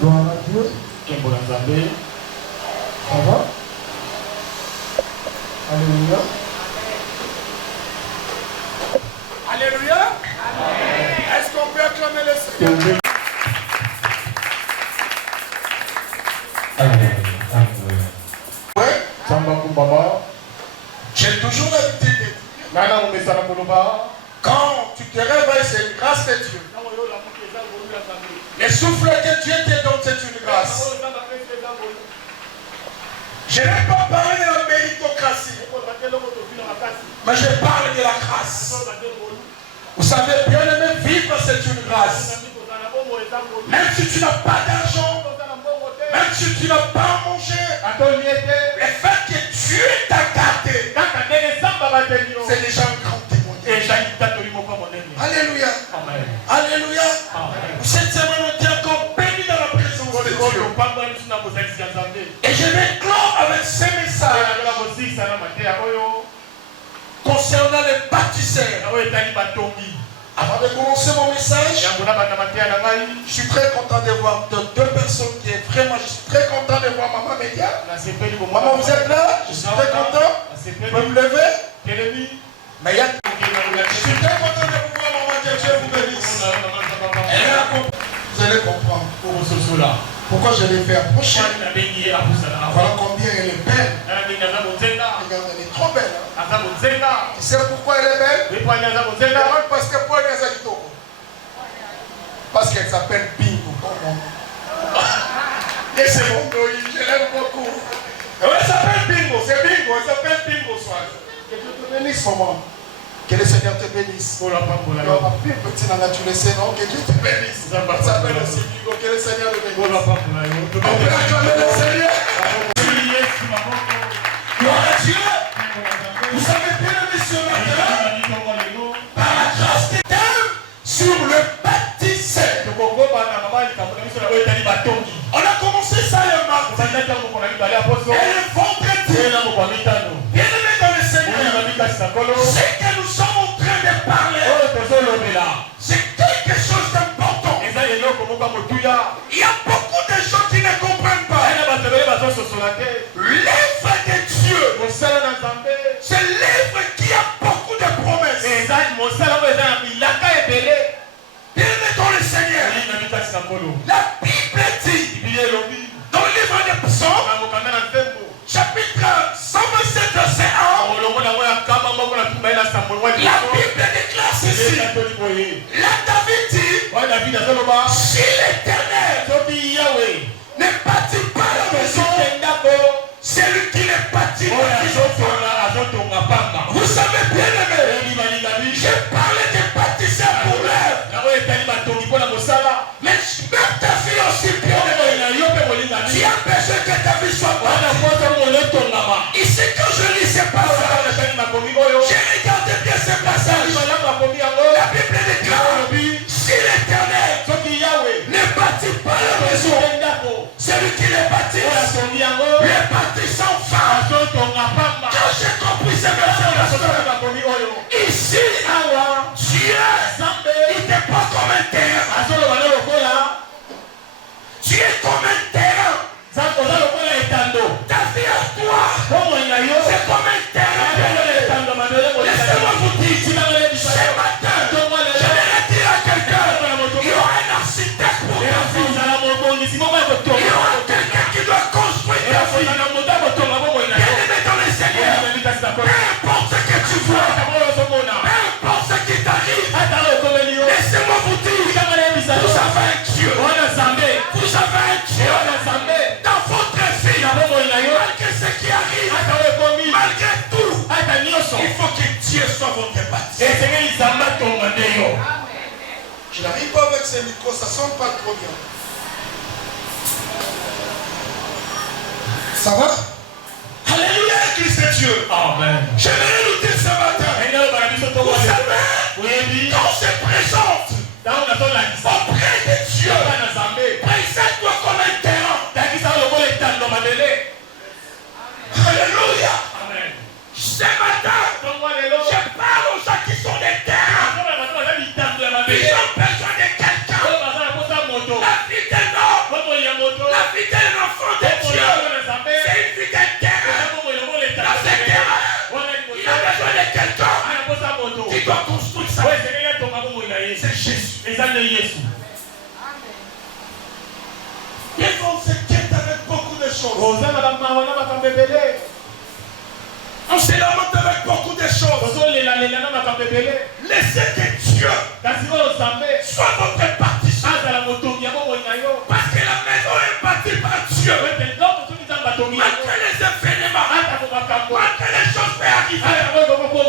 Gloire à Dieu. Ça va? Alléluia. Alléluia. Est-ce qu'on peut acclamer le Seigneur? J'ai toujours l'habitude de dire, quand tu te réveilles, c'est une grâce de Dieu. Le souffle que Dieu te donne, c'est une grâce. Je n'ai pas parlé de la méritocratie, mais je parle de la grâce. Vous savez, bien aimé, vivre, c'est une grâce. Même si tu n'as pas d'argent, même si tu n'as pas mangé, le fait que Dieu t'a gardé, c'est déjà un grand témoignage. Alléluia. Alléluia. Cette semaine, on est encore béni dans la présence de Dieu. Et je vais clore avec ce message concernant les bâtisseurs. Avant de commencer mon message, je suis très content de voir deux personnes qui est vraiment, je suis très content de voir Maman Média. Maman, vous êtes là? Je suis très content. Vous pouvez me lever? Mais je suis très content de vous voir, Maman, que Dieu vous bénisse. Vous allez comprendre pourquoi je l'ai fait approcher. Voilà combien elle est belle. Regarde, elle est trop belle. Hein? Tu sais pourquoi elle est belle? Parce que pour elle, parce qu'elle s'appelle Bingo, comme mon nom. Et c'est mon nom, je l'aime beaucoup. Elle s'appelle Bingo, c'est Bingo, elle s'appelle Bingo Soir. Que Dieu te bénisse, maman. Que le Seigneur te bénisse. Tu le sais, non? Que Dieu te bénisse. Elle s'appelle aussi Bingo, que le Seigneur te bénisse. On peut acclamer le Seigneur. Gloire à Dieu. Vous savez bien le missionnaire, par la grâce de Dieu, sur le baptisseur. On a commencé ça le mardi. Et le vendredi. Bien aimé dans le Seigneur, ce que nous sommes en train de parler, c'est quelque chose d'important. Il y a beaucoup de gens qui ne comprennent pas. L'œuvre de Dieu, c'est l'œuvre qui a beaucoup de promesses. Bien dans le Seigneur, la Bible dit, dans le livre des Psaumes, chapitre 127, verset 1, la Bible déclare ceci. Là, David dit, si l'Éternel ne bâtit pas la maison, c'est lui qui les bâtit. Vous savez bien aimé, j'ai parlé de bâtisseurs pour l'œuvre. Mais même ta vie aussi bien aimée, tu as besoin que ta vie soit bâtie. Ici quand je lis ces passages, j'ai regardé bien ces passages. La Bible déclare, si l'Éternel ne bâtit pas la maison, c'est lui qui les bâtit. Les bâtissants femmes. Quand j'ai compris ces versets, ici, Dieu, il n'est pas comme un terrain. Tu es comme un terrain. Ta vie à toi, c'est comme un terrain. Laissez-moi vous dire, ce matin, je vais dire à quelqu'un, il y aura un architecte pour ta vie. Il y aura quelqu'un qui doit construire ta vie. Bien aimé dans le Seigneur, peu importe ce que tu vois, peu importe ce qui t'arrive, laissez-moi vous dire, vous avez un Dieu. Vous avez un Dieu dans votre vie. Malgré ce qui arrive, malgré tout, il faut que Dieu soit votre bâtisseur. Je n'arrive pas avec ce micro, ça ne sonne pas trop bien. Ça va? Alléluia, Christ est Dieu. Amen. J'aimerais nous dire ce matin. Vous savez, quand on se présente auprès de Dieu, présente-toi comme un terrain. Alléluia. Amen. Ce matin, je parle aux gens qui sont des terrains. Ils ont besoin de quelqu'un. La vie d'un homme Des fois, on s'inquiète avec beaucoup de choses. On se lamente avec beaucoup de choses. Laissez que Dieu soit votre partition. Parce que la maison est bâtie par Dieu. Malgré les événements, malgré les choses qui arrivent,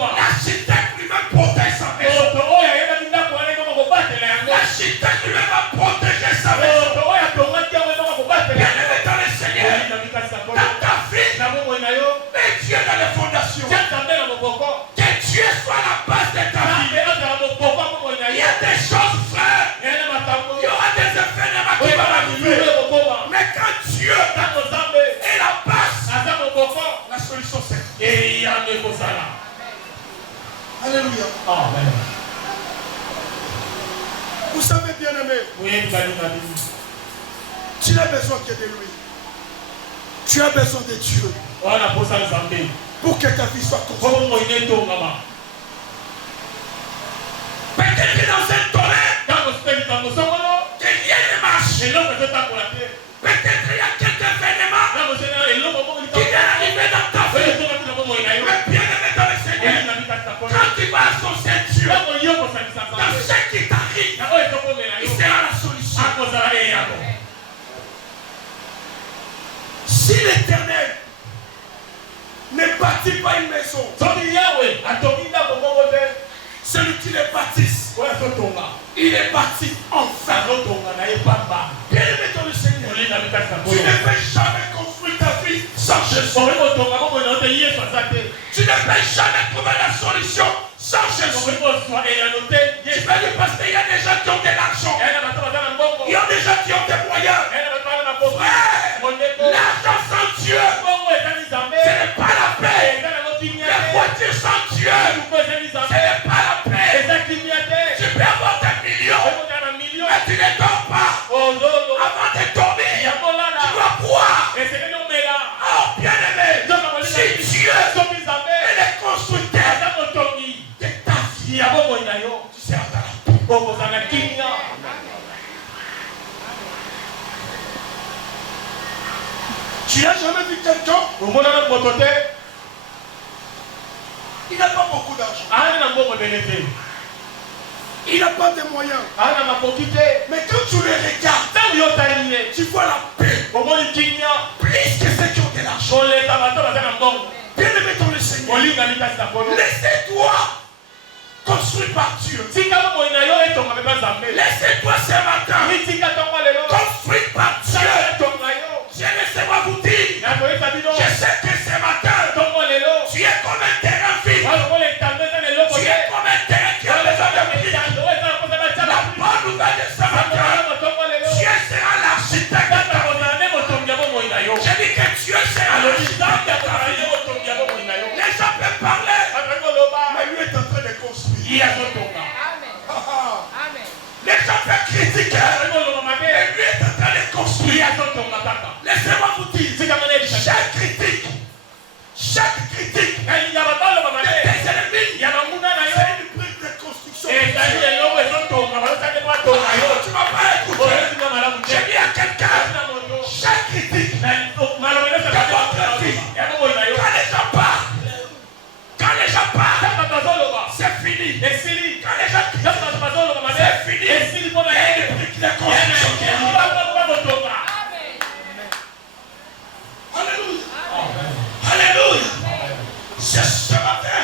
l'architecte lui-même protège sa maison. L'architecte lui-même va protéger sa maison. Bien-aimé dans le Seigneur, dans ta vie, mets Dieu dans les fondations. Que Dieu soit la base de ta vie. Il y a des choses, frère. Il y aura des événements qui vont arriver. Mais quand Dieu est la base, la solution c'est. Alléluia. Amen. Vous savez, bien-aimé, tu n'as besoin que de lui. Tu as besoin de Dieu pour que ta vie soit construite. Peut-être dans un domaine, que rien ne marche. Peut-être il y a quelques événements qui viennent arriver dans ta vie. Mais bien-aimé dans le Seigneur, quand tu vas associer Dieu dans ce qui t'arrive, il sera la solution. Si l'Éternel ne bâtit pas une maison, celui qui le bâtisse, il est bâti enfin. Bien-aimé dans le Seigneur, tu ne peux jamais construire ta vie sans Jésus. Tu ne peux jamais trouver la solution sans Jésus. Tu peux dire parce qu'il y a des gens qui ont de l'argent. Il y a des gens qui ont des moyens. L'argent sans Dieu, ce n'est pas la paix. La voiture sans Dieu, ce n'est pas la paix. Tu peux avoir des millions, mais tu ne dors pas. Avant de dormir, tu dois boire. Oh, bien-aimé, si Dieu est le constructeur de ta vie, tu seras dans la paix. Tu n'as jamais vu quelqu'un? Il n'a pas beaucoup d'argent. Il n'a pas de moyens. Mais quand tu le regardes, tu vois la paix. Plus que ceux qui ont de l'argent. Bien-aimé dans le Seigneur, laissez-toi construire par Dieu. Laissez-toi ce matin construire par Dieu. Je laissez-moi vous dire, je sais que ce matin, tu es comme un terrain vide. Tu es comme un terrain qui a besoin de pluie. La bonne nouvelle de ce matin, Dieu sera l'architecte de ta vie. Je dis que Dieu sera l'architecte de ta vie. Les gens peuvent parler, mais lui est en train de construire. Les gens peuvent critiquer, mais lui est en train de construire. Laissez-moi vous dire, chaque critique de tes ennemis, c'est une brique de construction. Tu m'as pas écouté. J'ai dit à quelqu'un, chaque critique de votre vie, quand les gens parlent, c'est fini. Quand les gens critiquent, c'est fini. Il y a une brique de construction. Alléluia. Ce matin,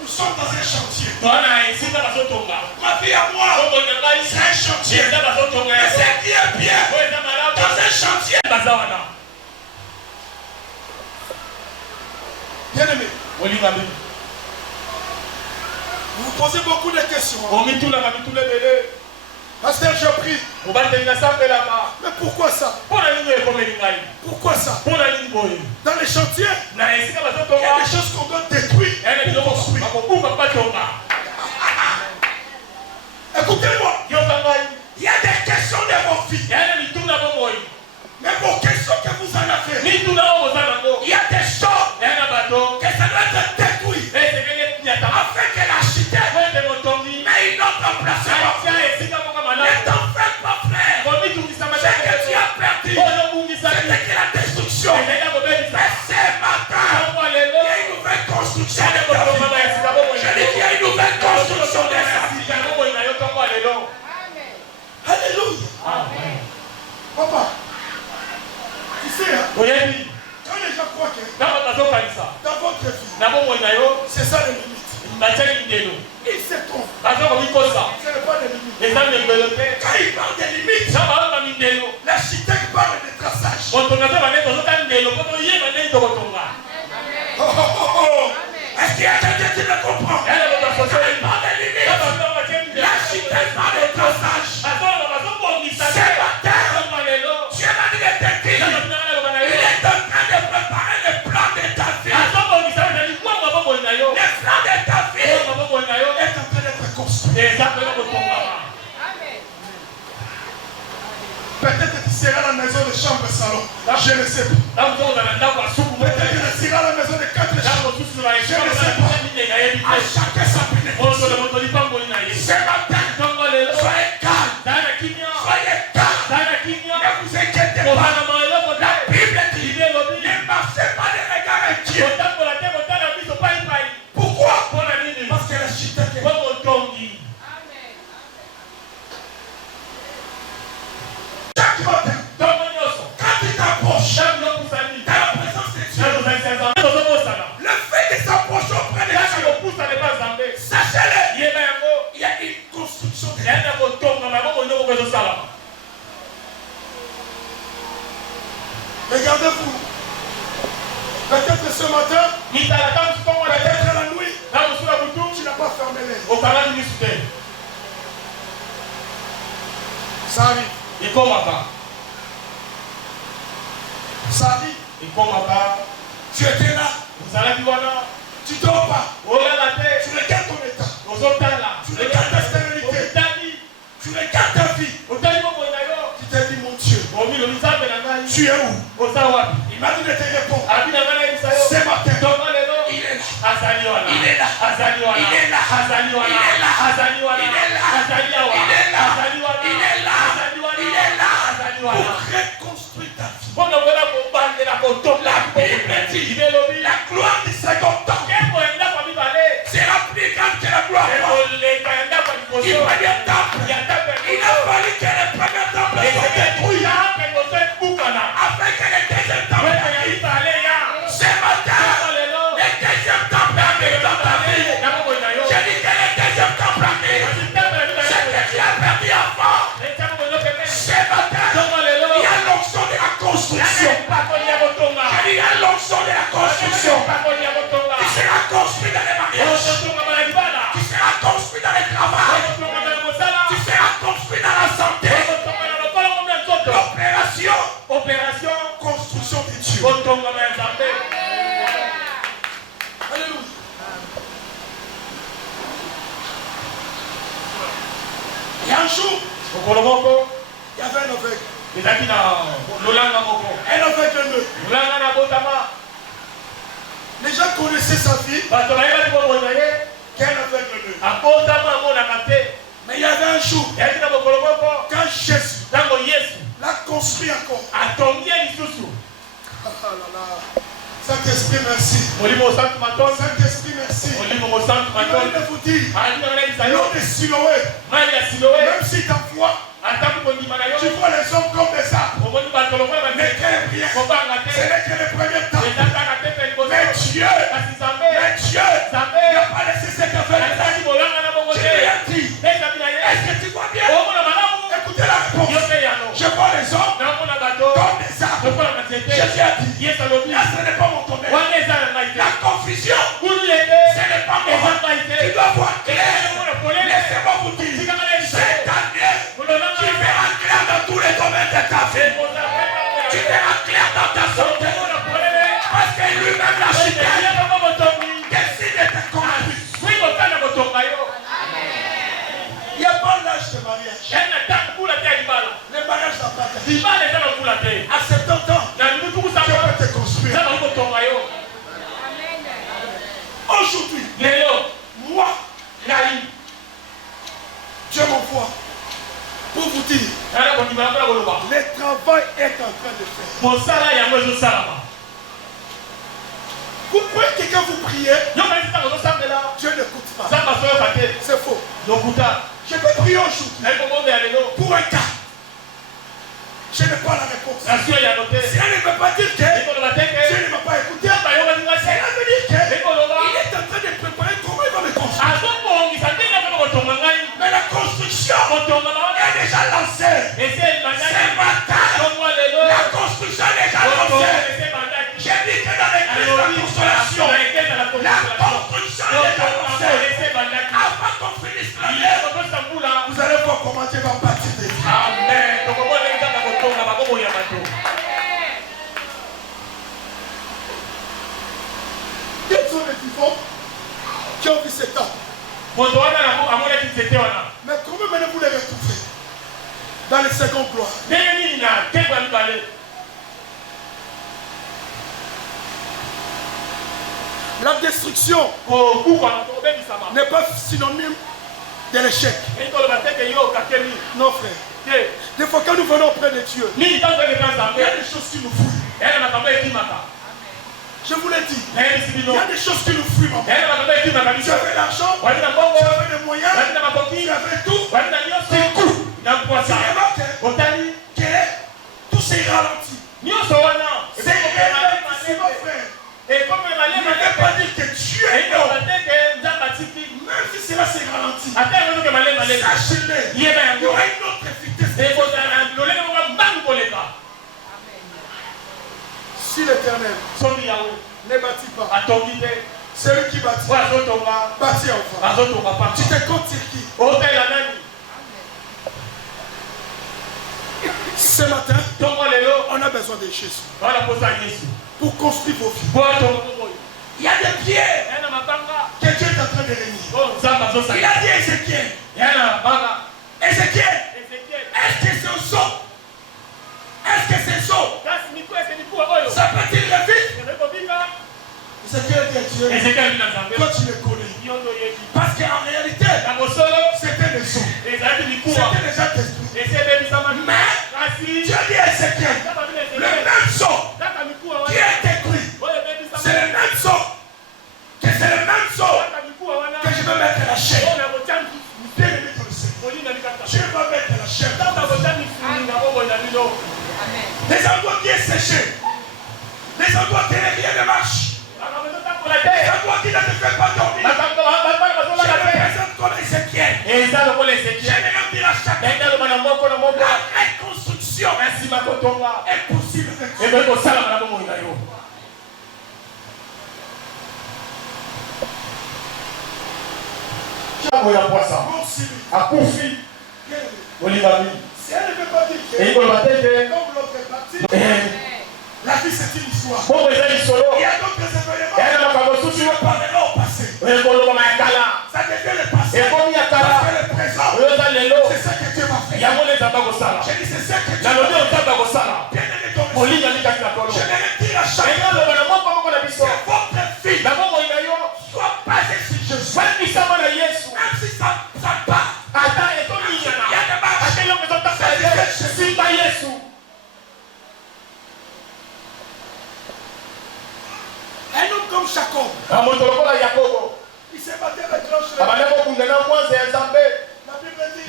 nous sommes dans un chantier. Ma vie à moi, c'est un chantier. Mais c'est qui est bien dans un chantier. Bien-aimé, vous vous posez beaucoup de questions. Pasteur, je prie. Mais pourquoi ça? Pourquoi ça? Dans les chantiers, il y a des choses qu'on doit détruire pour construire. Écoutez-moi. Il y a des questions de vos vies. Mais vos questions que vous en avez, il y a des choses que ça doit être détruit afin que l'architecte met une autre emplacement. Quand les gens croient que dans votre vie, c'est ça les limites. Ils se trompent. Ce n'est pas des limites. Quand ils parlent des limites, l'architecte parle de traçage. Est-ce qu'il y a quelqu'un qui le comprend? Quand il parle des limites, l'architecte parle de traçage. C'est matin, Dieu m'a dit de te dire, il est en train de préparer le plan de ta vie. Le plan de ta vie est en train d'être construit. Peut-être que tu seras à la maison de chambre salon. Je ne sais pas. Peut-être que tu seras à la maison de 4 chambres. Je ne sais pas. À chacun sa pénétration. Ce matin, soyez calme. Soyez calme. Ne vous inquiétez pas. La Bible dit, ne marchez pas de regards inquiets. Pourquoi? Parce que l'architecte est chaque matin, quand tu t'approches dans la présence de Dieu, le fait de s'approcher auprès de Dieu, sachez-le, il y a une construction de Dieu. Regardez-vous. Peut-être ce matin, peut-être la nuit, tu n'as pas fermé les yeux. Ça arrive. Ça arrive. Tu étais là. Tu dors pas. Tu regardes ton état. Tu regardes ta stérilité. Tu regardes ta vie. Tu t'es dit, mon Dieu, tu es où? Il m'a dit de te répondre. Ce matin, il est là. Il est là. Il est là. Pour reconstruire ta vie. La Bible dit, la gloire du second temps sera plus grande que la gloire du premier temple. Il a fallu que le premier temple soit détruit afin que le deuxième temple arrive. Ce matin, le deuxième temple arrive dans ta vie. Je dis que le deuxième temple arrive. Ce que tu as perdu avant. Ce matin, il y a l'onction de la construction. Je dis, il y a l'onction de la construction. Qui sera construit dans les mariages. Qui sera construit dans les travail. Qui sera construit dans la santé. Opération, construction de Dieu. Alléluia. Il y a un jour, il y avait un aveugle. Un aveugle neuf. Les gens connaissaient sa vie. Qu'un aveugle neuf. Mais il y avait un jour, quand Jésus l'a construit encore. Saint-Esprit, merci. Saint-Esprit, merci. Il m'a dit de vous dire, l'eau de Siloé, même si ta foi, tu vois les hommes comme des arbres, mais qu'elle rien. Ce n'est que le premier temps. Mais Dieu n'a pas laissé cette affaire. Tu lui as dit, est-ce que tu vois bien? Écoutez la réponse. Je vois les hommes comme des arbres. Jésus a dit, là ce n'est pas mon domaine. La confusion, ce n'est pas mon domaine. Tu dois voir clair. Laissez-moi vous dire, cette année, tu verras clair dans tous les domaines de ta vie. Tu verras clair dans ta santé. Parce que lui-même l'architecte décide de te conduire. Il n'y a pas l'âge de mariage. Le mariage s'appelle. À 70 ans, tu peux te construire. Aujourd'hui, moi, Dieu m'envoie pour vous dire, le travail est en train de faire. Vous croyez que quand vous priez, Dieu n'écoute pas. C'est faux. Je peux prier aujourd'hui pour un cas. Je n'ai pas la réponse. Cela ne veut pas dire que Dieu ne m'a pas écouté. Cela veut dire qu'il est en train de préparer comment il va me construire. Mais la construction est déjà lancée. C'est matin. La construction est déjà lancée. J'ai dit que dans l'église de la consolation, la construction est déjà lancée. Avant qu'on finisse la guerre, vous allez voir comment Dieu va bâtir des vies. Amen. Quels sont les vivants qui ont vu cet homme? Mais comment venez-vous les retrouver dans les secondes gloires? La destruction n'est pas synonyme de l'échec. Non, frère. Des fois, quand nous venons auprès de Dieu, il y a des choses qui nous fouillent. Je vous l'ai dit, il y a des choses qui nous fuient. Tu avais l'argent, tu avais les moyens, tu avais tout. C'est coup. Tu remarques que tout s'est ralenti. C'est mon frère. Il ne veut pas dire que Dieu est mort. Même si cela s'est ralenti, sachez-le, il y aura une autre vitesse. Si l'Éternel ne bâtit pas, celui qui bâtit, bâtit enfin. Tu te comptes sur qui? Ce matin, on a besoin de Jésus pour construire vos vies. Il y a des pierres que Dieu est en train de réunir. Il a dit à Ézéchiel, Ézéchiel, est-ce que c'est un saut? Est-ce que c'est saut? Ça peut-il revivre? Ézéchiel dit à Dieu, toi tu le connais. Parce qu'en réalité, c'était des sauts. C'était déjà détruit. Mais Dieu dit à Ézéchiel, le même saut qui est détruit, c'est le même saut que c'est le même saut que je vais mettre la chair. Bien-aimé dans le Seigneur, Dieu va mettre la chair. Des endroits qui est séché, des endroits qui rien ne marche, des endroits qui ne te fait pas dormir. Je me présente comme Ézéchiel. Je vais dire à chacun, la reconstruction est possible. Si elle ne veut pas dire que, comme l'autre est parti, la vie c'est une histoire. Il y a d'autres événements qui ne parleront au passé. Ça devient le passé. Parce que le présent, c'est ce que Dieu va faire. J'ai dit c'est ce que Dieu va faire. Bien aimé dans le Seigneur, je vais dire à chacun que votre vie soit basée sur Jésus. Même si ça part, il y a des marches. Un homme comme Jacob, il s'est battu avec l'ange de l'Éternel. La Bible dit,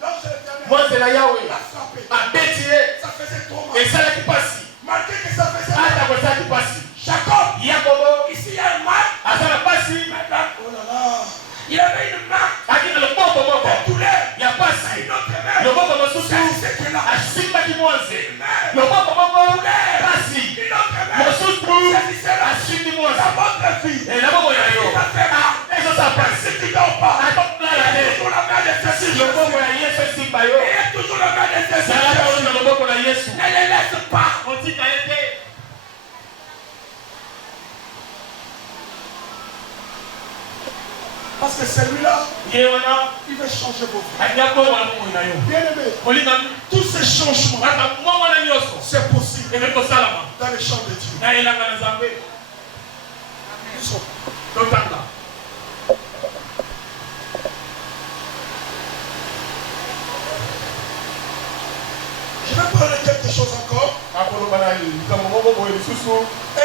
l'ange de l'Éternel l'a frappé. Ça faisait trop mal. Malgré que ça faisait mal, Jacob, ici il y a un mal. Maintenant, oh là là, il avait une main de douleur. Une autre main, c'est ce qu'il a. Une main, une autre main, c'est cela. Dans votre vie, il va faire mal. Si tu ne dors pas, il y a toujours la main de Jésus. Il y a toujours la main de Jésus. Ne les laisse pas. Parce que celui-là, il va changer vos vies. Bien-aimé, tous ces changements, c'est possible dans les champs de Dieu. Ils sont. Je vais parler quelque chose encore.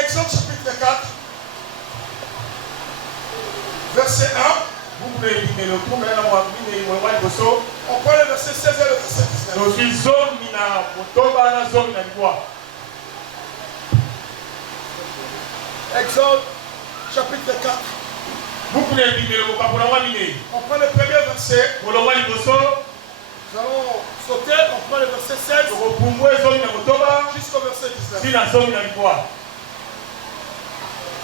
Exode chapitre 4. Verset 1. On prend le verset 16 et le verset 19. Donc ils ont mis na motoba na zomi na lingua. Exode chapitre 4. Vous pouvez lire le vocabulaire wa mine. On prend le premier verset. Molongwa liboso. Nous allons sauter. On prend le verset 16 Kopumwe zomi na motoba jusqu'au verset 19. si na zomi na lingua.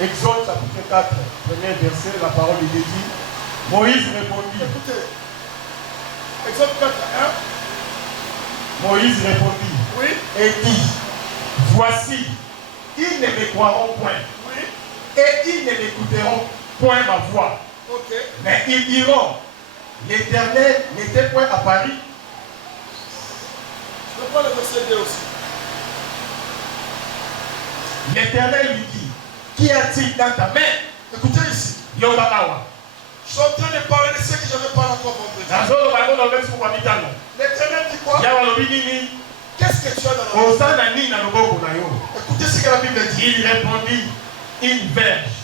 Exode chapitre 4, premier verset, la parole est dit. Moïse répondit. Écoutez. Exode 4, 1. Moïse répondit. Oui. Et dit, voici, ils ne me croiront point. Oui. Et ils ne m'écouteront point ma voix. Ok. Mais ils diront, l'Éternel n'était point à Paris. Je prends le verset 2 aussi. L'Éternel lui dit, qu'y a-t-il dans ta main? Écoutez ici. Yobakawa. Je suis en train de parler de ce que je n'avais pas encore compris. L'Éternel dit quoi? Qu'est-ce que tu as dans la main? Écoutez ce que la Bible dit. Il répondit, une verge.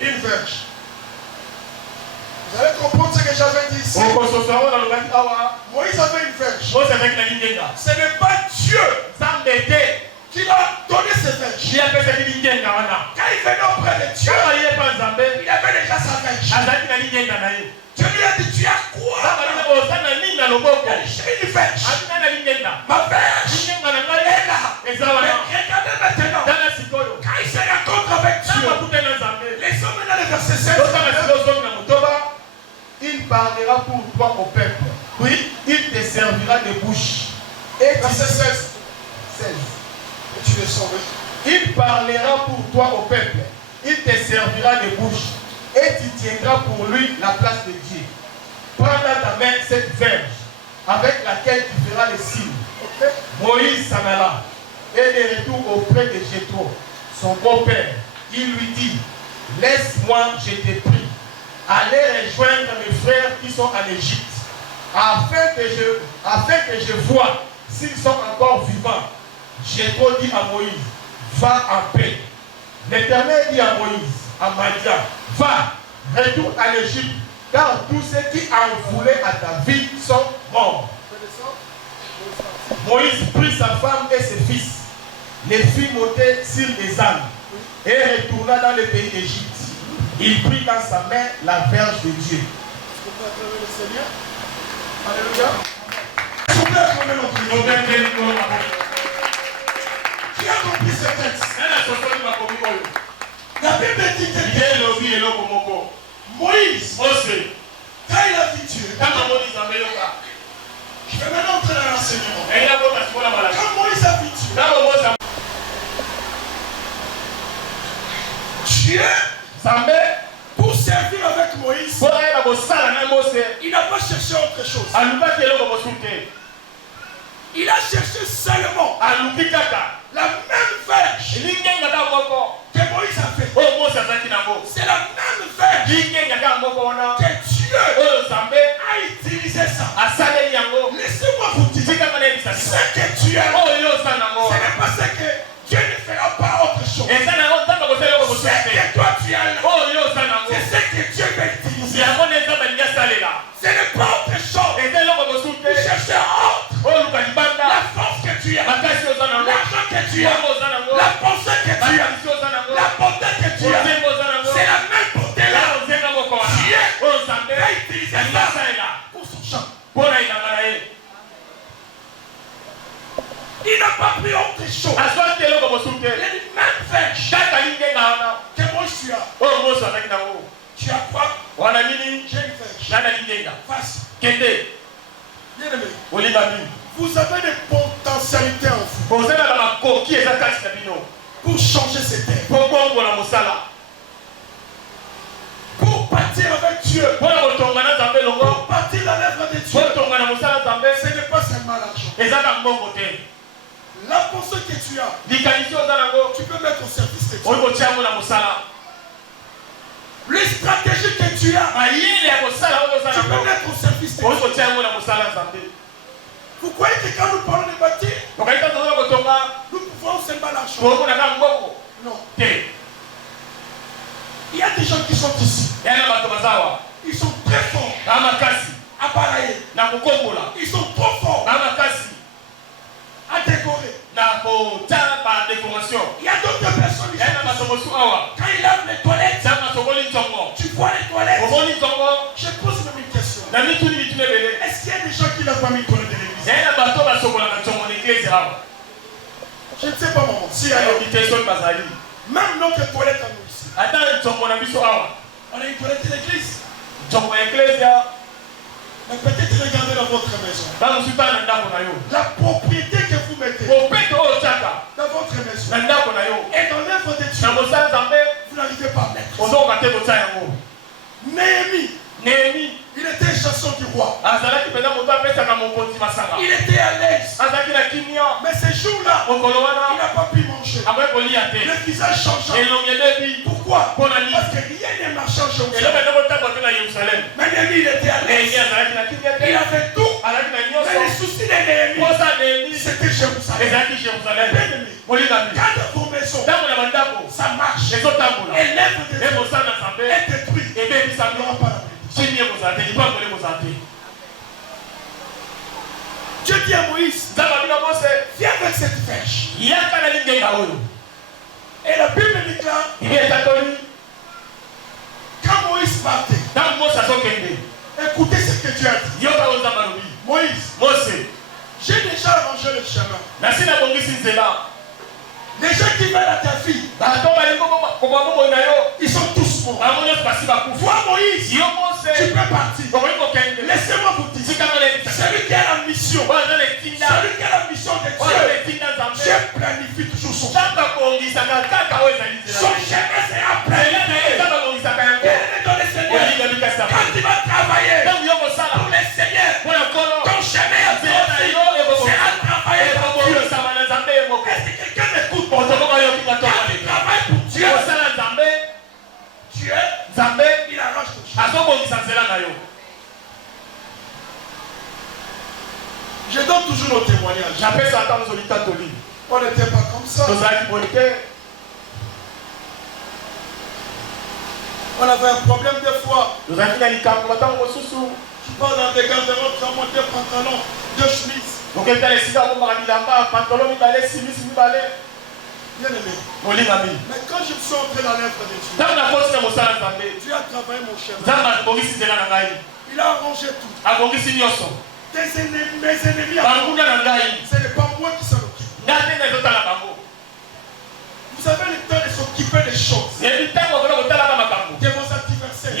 Une verge. Vous allez comprendre ce que j'avais dit ici. Moïse avait une verge. Ce n'est pas Dieu qui lui a donné cette verge. Quand il venait auprès de Dieu, il avait déjà sa verge. Dieu lui a dit, tu as quoi? Il a dit, j'ai une verge. Ma verge est là. Mais regardez maintenant. Quand il se rencontre avec Dieu, les hommes dans le verset 16. Il parlera pour toi au peuple. Oui, il te servira de bouche. Et verset 16. 16. Et tu es sauvé. Il parlera pour toi au peuple. Il te servira de bouche. Et tu tiendras pour lui la place de Dieu. Prends dans ta main cette verge avec laquelle tu feras les signes. Okay. Moïse s'en alla et de retour auprès de Jéthro, son beau-père. Il lui dit, laisse-moi, je te prie, aller rejoindre mes frères qui sont en Égypte, afin que je voie s'ils sont encore vivants. Jéthro dit à Moïse, va en paix. L'Éternel dit à Moïse, à Madian, va, retourne en Égypte, car tous ceux qui en voulaient à ta vie sont morts. Moïse prit sa femme et ses fils, les fit monter sur les ânes et retourna dans le pays d'Égypte. Il prit dans sa main la verge de Dieu. Est-ce qu'on peut acclamer le Seigneur? Alléluia. Est-ce qu'on peut acclamer notre Dieu? Qui a compris ce texte? La Bible dit que Moïse, quand il a vu Dieu, je vais maintenant entrer dans l'enseignement. Quand Moïse a vu Dieu, pour servir avec Moïse, il n'a pas cherché autre chose. Il a cherché seulement la même verge que Moïse a fait. C'est la même verge que Dieu a utilisé ça. Laissez-moi vous dire, ce que tu as, ce n'est pas ce que Dieu ne fera pas autre chose. Ce que toi tu as là, c'est ce que Dieu va utiliser. Ce n'est pas autre chose. Vous cherchez autre. La force que tu as, l'argent que tu as, la pensée que tu as, la beauté que tu as, c'est la même beauté là. Dieu va utiliser ça pour son champ. Il n'a pas pris autre chose. Il a dit même verge que moi je suis là. Tu as quoi? J'ai une verge. Face. Bien-aimé, vous avez des potentialités en vous pour changer cette terre. Pour partir avec Dieu. Pour partir dans l'œuvre de Dieu. Ce n'est pas seulement l'argent. La pensée que tu as, tu peux mettre au service de Dieu. Les stratégies que tu as, tu peux mettre au service de Dieu. Vous croyez que quand nous parlons de bâtir, nous pouvons seulement l'argent? Non. Il y a des gens qui sont ici. Ils sont très forts à parler. Ils sont trop forts à décorer. Il y a d'autres personnes ici. Quand ils lavent les toilettes, tu vois les toilettes. Je pose même une question. Est-ce qu'il y a des gens qui n'ont pas mis les toilettes de l'église? Je ne sais pas, maman. Si, même notre toilette à nous ici. On a une toilette de l'église. Mais peut-être regardez dans votre maison. La propriété que vous mettez dans votre maison. Et dans l'œuvre de Dieu, vous n'arrivez pas à mettre. Néhémie, il était chasseur du roi. Il était à l'aise. Mais ce jour-là, il n'a pas pu manger. Le visage changeant. Pourquoi? Parce que rien n'est marchand chez vous. Mais Néhémie, il était à l'aise. Il avait tout. Mais les soucis de Néhémie, c'était Jérusalem. Bien-aimé, quand dans vos maisons, ça marche. Et l'œuvre de Dieu est détruite. Il n'y aura pas la paix. Dieu dit à Moïse, viens avec cette flèche. Et la Bible déclare, quand Moïse partait, écoutez ce que Dieu a dit. Moïse, j'ai déjà arrangé le chemin. Les gens qui veulent à ta fille, ils sont tous morts. Toi Moïse, tu peux partir. Laissez-moi vous dire, celui qui a la mission, celui qui a la mission de Dieu, Dieu planifie toujours son chemin. Son chemin sera planifié. Dans le Seigneur, quand tu vas travailler pour le Seigneur, ton chemin sera travaillé par Dieu. Est-ce que quelqu'un m'écoute? Quand tu travailles pour Dieu, Dieu, il arrange ton chemin. Je donne toujours nos témoignages. On n'était pas comme ça. On avait un problème des fois. Tu pars dans des garde-robes, tu as monté un pantalon, 2 chemises. Bien aimé. Mais quand je me suis entré dans l'œuvre de Dieu, Dieu a travaillé mon chemin. Il a arrangé tout. Mes ennemis, ce n'est pas moi qui s'en occupe. Vous avez le temps de s'occuper des choses. De vos adversaires.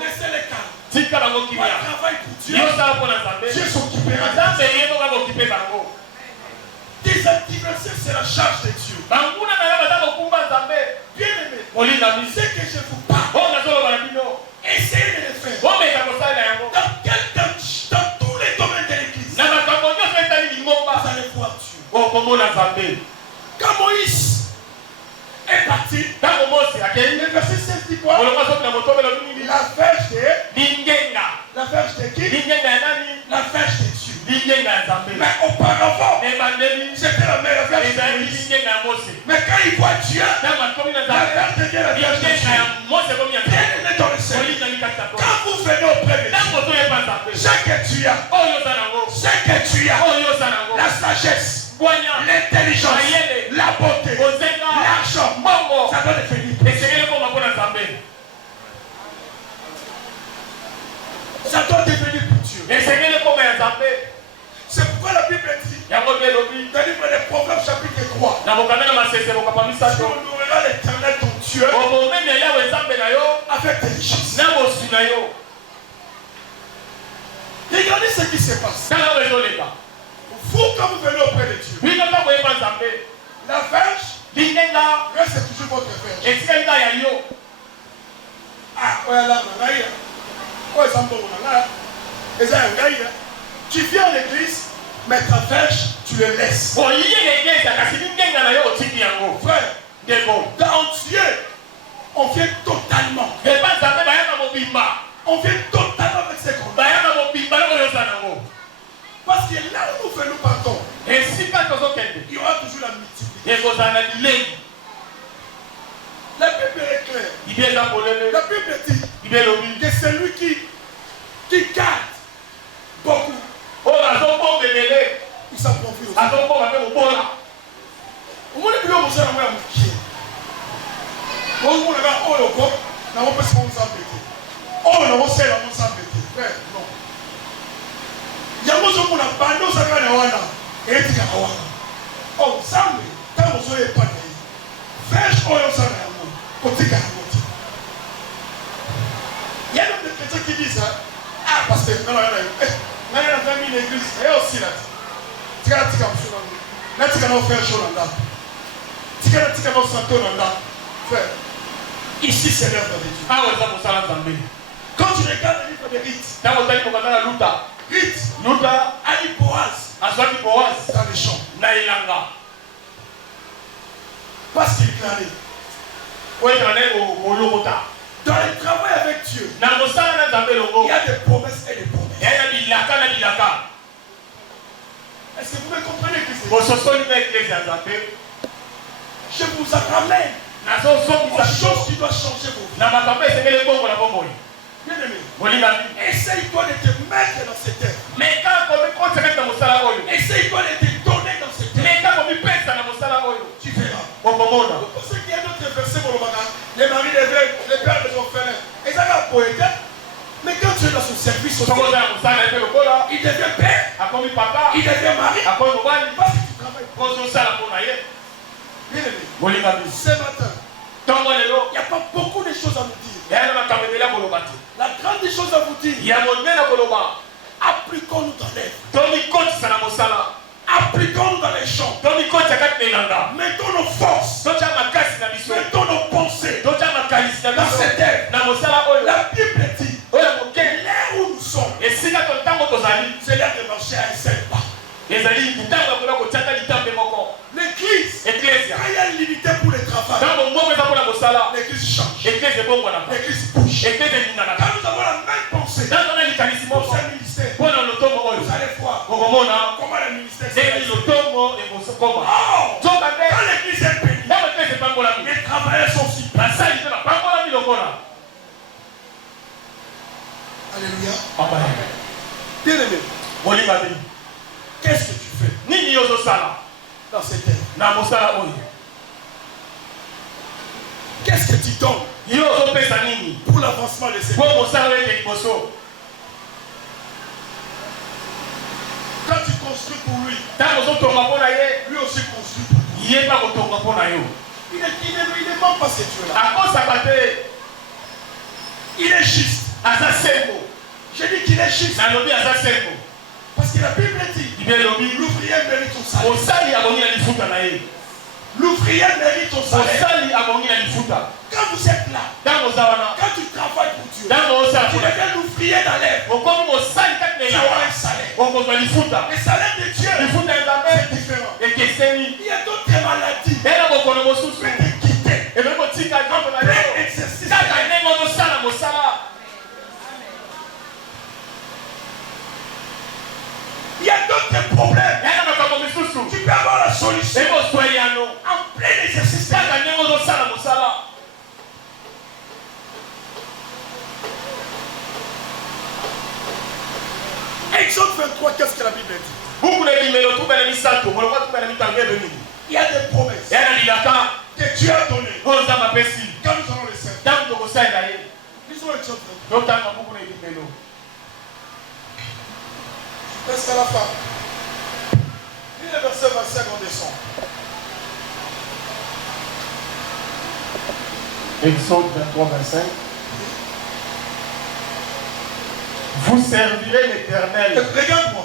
Laissez-les calmes. Moi, je travaille pour Dieu. Dieu s'occupera de tes adversaires, c'est la charge de Dieu. Bien aimé, ce que je vous parle, essayez de le faire. Dans tous les domaines de l'église, vous allez voir Dieu. Quand Moïse est parti, le verset 16 dit quoi? La verge de qui? La verge de Dieu. Mais auparavant, c'était la meilleure verge de Moïse. Mais quand il voit Dieu, la verge devient la verge de Dieu. Bien-aimé dans le Seigneur, quand vous venez auprès de Dieu, ce que tu as, la sagesse, l'intelligence, la beauté, l'argent, ça doit devenir pour Dieu. Ça doit devenir pour Dieu. C'est pourquoi la Bible dit, dans le livre des Proverbes chapitre 3, tu honoreras l'Éternel ton Dieu avec tes richesses. Regardez ce qui se passe. Vous, quand vous venez auprès de Dieu, la verge reste toujours votre verge. Tu viens à l'église, mais ta verge, tu le laisses. Frère, dans Dieu, on vient totalement. On vient totalement avec ses comptes. Parce que là où nous venons pardon, il y aura toujours la multiplication. La Bible est claire. La Bible dit que celui qui garde Beaucoup. Ils s'en profitent aussi. Au moins, les plus hauts, c'est la même chose. On a un peu de monde s'embêter. On a aussi la monde s'embêter. Frère, non. Il y a un peu de bando, ça va et tu vas voir. Oh, ça, quand vous soyez pas né, faites oil, ça va côté garanti. Il y a des chrétiens qui disent ah, parce que non, la famille de l'église, et aussi là. Tu vas faire un show là. Tu vas faire un show là. Tu vas faire un santo là. Frère, ici c'est l'heure de Dieu. Ah, ouais, ça pour ça, l'entendez. Quand tu regardes le livre de Rite, Quand vous allez pour la luta, Rite, Ali Boaz, Azwaki Boaz, dans les champs. Nailanga. Parce qu'il clame. Oui, j'en ai au Lomota. Dans le travail avec Dieu, Dans le sang, il y a des promesses et des promesses. il y a des laka. Est-ce que vous me comprenez que c'est? Vos sosoli na église à Zambé. Je vous ramène aux choses qui doivent changer vos vies. Na makambe c'est les bons la bombe. Bien aimé, Essaye-toi de te mettre dans cette terre. mais quand on se met dans mon salaire, Essaye-toi de te donner dans cette terre. mais quand on me pèse dans mon salaire, Tu verras. bon, Vous pensez qu'il y a d'autres versets pour le matin? Les maris des veuves, les pères des orphelins. Et ça va poète. Mais quand tu es dans son service, il devient père, il devient mari. Parce que tu travailles. Bien aimé, ce matin, il n'y a pas beaucoup de choses à nous dire. La grande chose à vous dire, appliquons-nous dans l'œuvre. Appliquons-nous dans les champs. Mettons nos forces. Mettons nos pensées dans cette œuvre. La Bible dit, l'air où nous sommes, c'est l'air de marcher à un seul pas. L'église, quand il y a une limité pour le travail, l'église change. L'église bouge. Quand nous avons la même pensée pour ce ministère, vous allez voir comment le ministère se passe. Quand l'église est bénie, les travailleurs sont si bénis. Alléluia. Bien aimé, qu'est-ce que tu fais dans cette terre? Qu'est-ce que tu donnes pour l'avancement de cette terre? Quand tu construis pour lui, lui aussi construit pour toi. Il ne ment pas ce Dieu-là. Il est juste. Je dis qu'il est juste. Parce que la Bible dit, l'ouvrier mérite son salaire. L'ouvrier mérite son salaire. Quand vous êtes là, quand tu travailles pour Dieu, tu deviens l'ouvrier dans l'air. Tu auras un salaire. Le salaire de Dieu, c'est différent. Il y a d'autres maladies. Tu peux te quitter. Plein exercice. Il y a d'autres problèmes. Tu peux avoir la solution en plein exercice. Exode 23, qu'est-ce que la Bible dit? Il y a des promesses que Dieu a données. Quand nous allons les servir. Lisons Exode 23. Jusqu'à la fin. Lis le verset 25, on descend. Exode 23, 25. Vous servirez l'Éternel. Regarde-moi.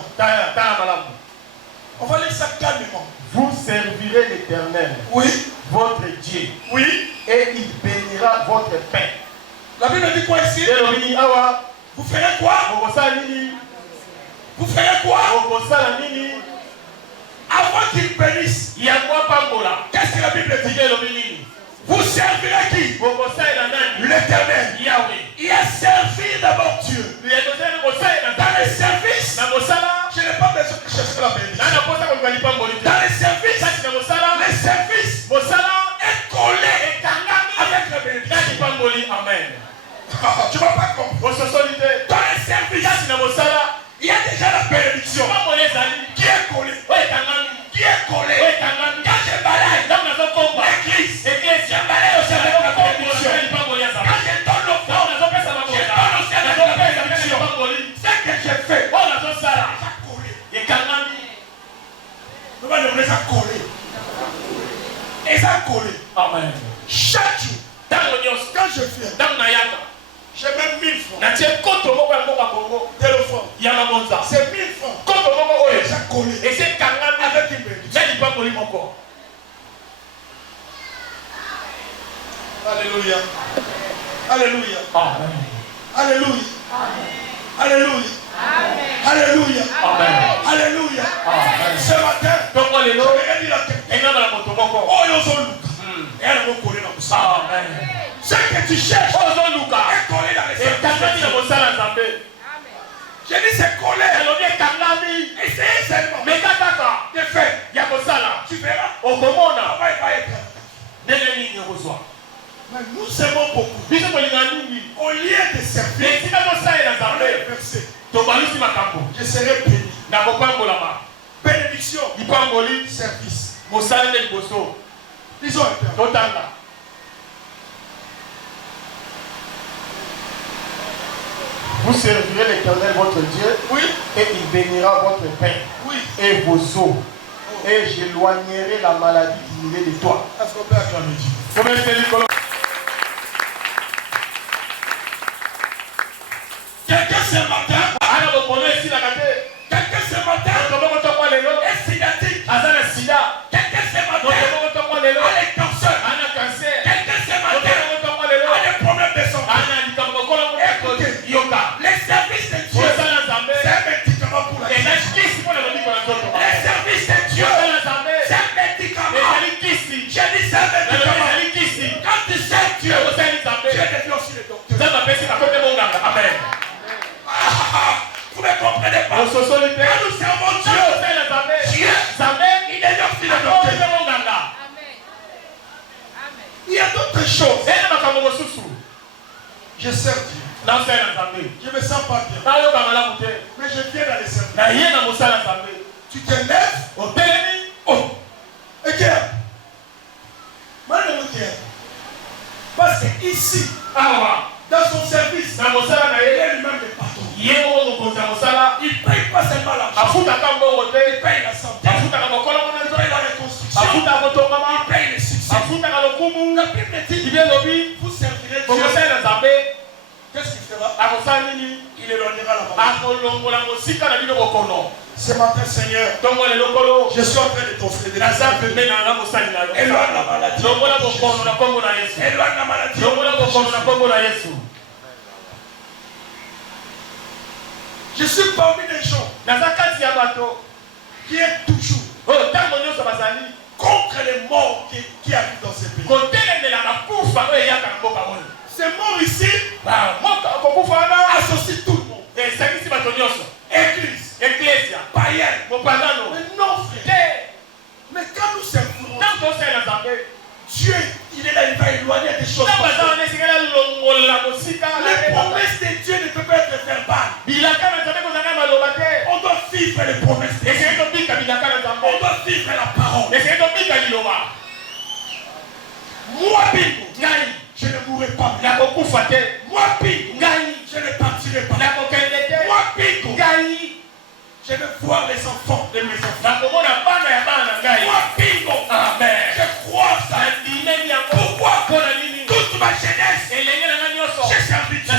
On va lire ça calmement. Vous servirez l'Éternel. Oui. Votre Dieu. Oui. Et il bénira votre pain. La Bible dit quoi ici? Vous ferez quoi? Vous ferez quoi? Avant qu'il bénisse. Qu'est-ce que la Bible dit? Vous servirez qui? L'Éternel. Il a servi d'abord Dieu. Dans les services, je n'ai pas besoin de chercher la bénédiction. Dans les services, est collé avec la bénédiction. Amen. Tu ne vas pas comprendre. Dans les services, il y a déjà Et ça collé. Amen. Chaque jour, quand je viens, j'ai même 1000 francs. Téléphone. C'est 1000 francs. Déjà collé. Et c'est avec une bénédiction. Alléluia. Alléluia. Amen. Alléluia. Alléluia. Alléluia. Alléluia. Ce matin, je vais dire à quelqu'un. Oh, ils ont Lucas. Et elle va coller dans le sang. Ce que tu cherches est collé dans les services. J'ai dit c'est collé. Essayez seulement. De faire. Tu verras. On va être. Mais nous aimons beaucoup. Au lieu de servir, je serai béni. Bénédiction. Service. Disons un peu. Vous servirez l'Éternel votre Dieu, Oui. et il bénira votre pain Oui. et vos eaux. Et j'éloignerai la maladie du milieu de toi. Est-ce qu'on peut acclamer Dieu? Quelqu'un ce matin, quelqu'un ce matin est sidatique. Quelqu'un ce matin a les cancers. Quelqu'un ce matin a des problèmes de santé. Écoutez, les services de Dieu, c'est un médicament pour la vie. Les services de Dieu, c'est un médicament. J'ai dit c'est un médicament. Quand tu sais Dieu, Dieu devient aussi le docteur. Amen. Vous ne comprenez pas. Quand nous servons Dieu, Dieu, il devient aussi le docteur. Il y a d'autres choses. Je sers Dieu. Je me sens pas bien. Mais je viens dans les services. Tu te lèves. Oh. Et qui est? Parce que ici, dans son service, il est lui-même le patron. Il ne paye pas seulement l'argent. Il paye la santé. Il paye la reconstruction. Il paye le succès. La Bible dit, vous servirez Dieu. Qu'est-ce qu'il fera? Il éloignera la maladie. Ce matin, Seigneur, je suis en train de t'offrir des éloigne la maladie. Éloigne la maladie. Je suis parmi des gens qui est toujours contre les morts qui arrivent dans ce pays. Ces morts ici associent tout le monde. Église, païenne, mais non frère. Mais quand nous servons, Dieu, il est là, il va éloigner des choses. Les promesses de Dieu ne peuvent pas être verbales. On doit vivre les promesses de Dieu. On doit vivre la parole. Moi, Bingo, je ne mourrai pas. Moi, Bingo, je ne partirai pas. Moi, Bingo, je vais voir les enfants de mes enfants. Moi, Bingo, je crois ça. Pourquoi? Toute ma jeunesse, j'ai servi Dieu.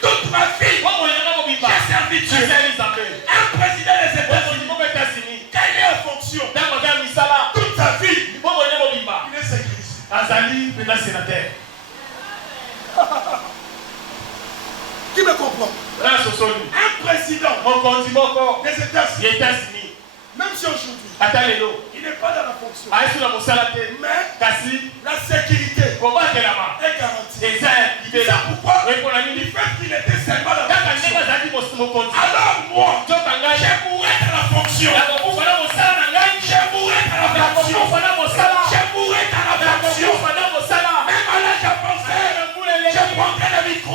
Toute ma vie, j'ai servi Dieu. Un président des États-Unis, quand il est en fonction, toute sa vie, il est sécurisé. Qui me comprend? Un président des États-Unis, même si aujourd'hui, il n'est pas dans la fonction, mais la sécurité est garantie. C'est pourquoi il fait qu'il était seulement dans la fonction. Alors moi, je mourrai dans la fonction. Je mourrai dans la fonction. Je mourrai dans la fonction. Même à l'âge avancé, je prendrai le micro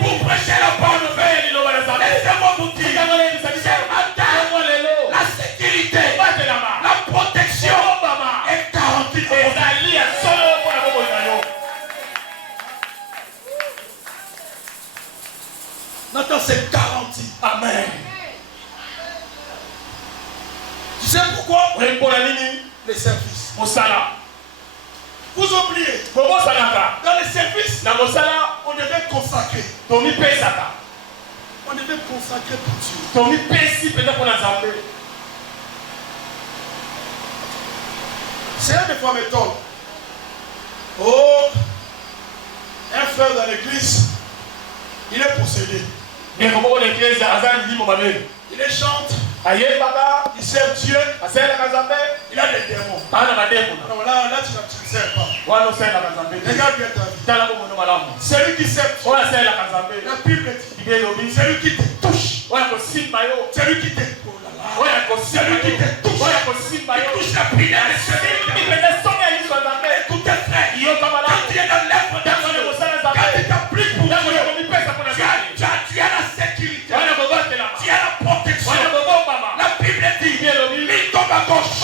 pour prêcher la bonne nouvelle. Laissez-moi vous dire, ce matin, la sécurité, la protection est garantie. Maintenant, c'est garanti. Amen. Tu sais pourquoi? Les services. Vous oubliez. Dans Dans les services, on on devait consacrer. devait On devait consacrer pour Dieu. C'est un des fois m'étonne. Oh, un frère dans l'église, il est possédé. Il chante, il sert Dieu, il a des démons. Non, là tu ne sers pas. Regarde bien ta vie. C'est lui qui sert Dieu. La Bible dit, c'est lui qui te touche. C'est lui qui te touche. C'est lui qui te touche. Il touche la prière de celui. Écoutez frère, quand tu es dans l'œuvre de Dieu, quand tu t'appliques pour Dieu, tu as la sécurité, tu as la protection. La Bible dit, il tombe à gauche,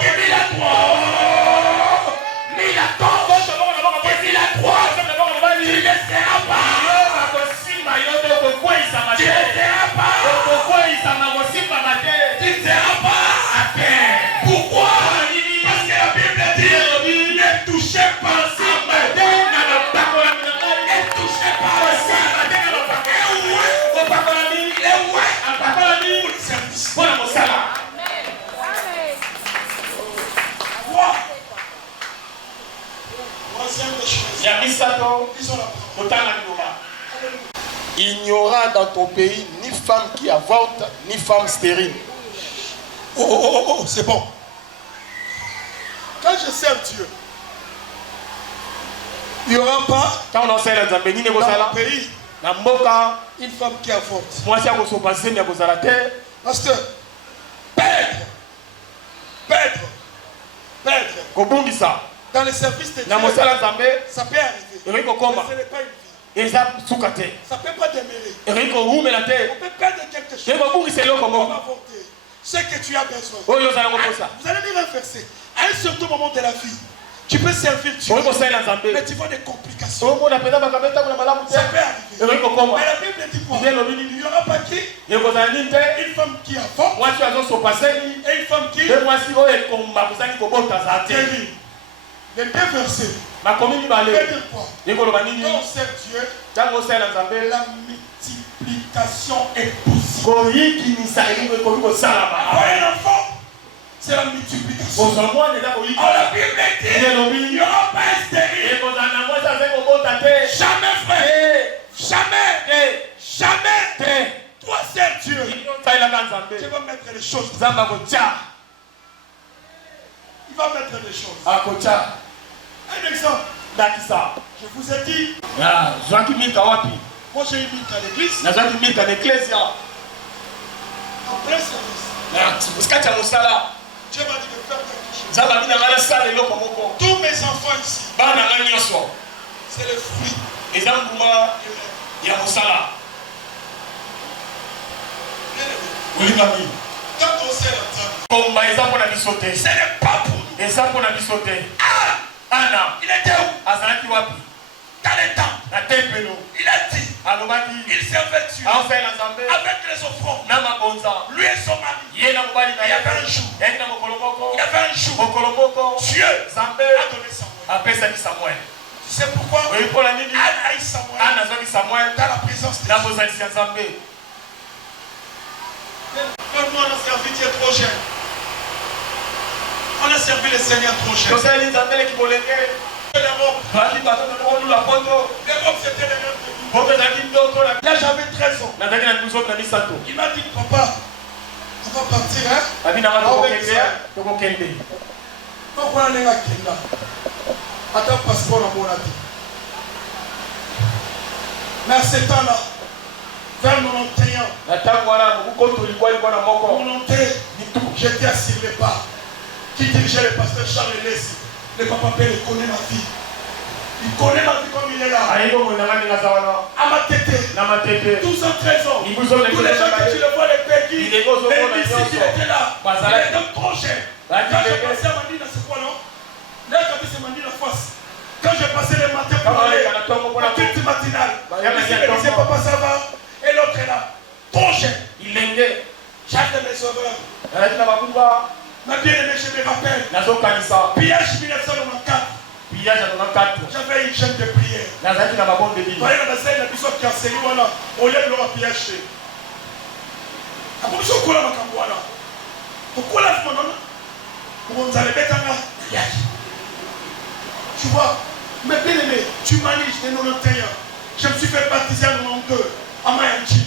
il mit la droite, il mit la gauche, il mit la droite, tu ne laisseras pas, tu ne laisseras pas, tu ne seras pas à terre. Pourquoi? Parce que la Bible dit, ne touchez pas à ma terre, ne touchez pas à ma terre. Pour le service. Troisième des choses. Ils ont la parole. Il n'y aura dans ton pays ni femme qui avorte, ni femme stérile. Oh, c'est bon. Quand je sers Dieu, il n'y aura pas dans mon pays une femme qui avorte. Pasteur, perdre. Dans les services de Dieu, ça peut arriver. Mais ce n'est pas une vie. Ça ne peut pas demeurer. On peut perdre quelque chose. On va avorter. Ce que tu as besoin. Vous allez lire un verset. À un certain moment de la vie, tu peux servir Dieu, mais tu vois des complications. Ça peut arriver. Mais la Bible dit quoi? Il n'y aura pas qui? Une femme qui avorte et une femme qui stérile. Les deux versets. Dire quoi? Quand on sert Dieu, la multiplication est possible. Avoir un enfant, c'est la multiplication. La Bible dit, il n'y aura pas un stérile. Jamais frère. Jamais. Toi sers Dieu. Tu vas mettre les choses. Il va mettre les choses. Un exemple. Je vous ai dit. Moi j'ai eu mis à l'église. Après service. Dieu m'a dit de faire quelque chose. Tous mes enfants ici, c'est le fruit. Quand on sert l'ensemble, ce n'est pas pour nous. Il était où? Dans les temps. Il a dit, il servait Dieu avec les offrandes. Lui et son mari. Il y avait un jour. Dieu a donné Samuel. Tu sais pourquoi? Anna a eu Samuel dans la présence de Dieu. Quand nous on a servi Dieu trop jeune. On a servi le Seigneur trop jeune. L'Europe c'était le même de nous. Là j'avais 13 ans. Il m'a dit papa, on va partir pourquoi on est là? Attends passeport à mon avis. Mais à ce temps-là, vers 91, j'étais assis le pas qui dirigeait le pasteur Charles Lessi. Le papa Père connaît ma vie. Il connaît ma vie comme il est là. À ma tête, 12 ans, 13 ans. Tous les gens que tu le vois, les pédis, les ici qui étaient là. Il était trop jeune. Quand j'ai passé à Mandine, c'est quoi non? Là, quand c'est Mandine en face. Quand j'ai passé le matin pour aller à toute matinale, il disait papa ça va. Et l'autre est là. Trop jeune. Jacques de mes sauveurs. Ma bien-aimée, je me rappelle. Piège 1994. pillage à 94. J'avais une chaîne de prière. Nazaki na babonde de vie. Voyez la base la biso qui enseigne voilà, on lève le pillage. Après ça kola makambo wana. Pourquoi la femme on s'allait mettre en tu vois, mais bien aimé, tu maniges des 91 ans. Je me suis fait baptiser en 92 à Mayanchi.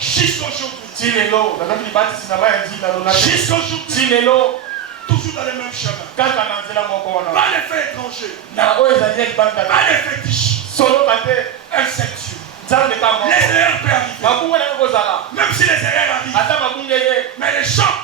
Jusqu'aujourd'hui. Tilelo, nazaki baptise na Mayanchi na 92. Jusqu'aujourd'hui. Tilelo, toujours dans les mêmes chemins. kaka na nzela moko wana. Pas les faits étrangers. Na oyo ezali banda. Pas les fétiches. Solo kate Incestueux. nzambe ka moko. Les erreurs peuvent arriver. Mabunga na kozala. Même si les erreurs arrivent. Ata mabunga ye. Mais les chants.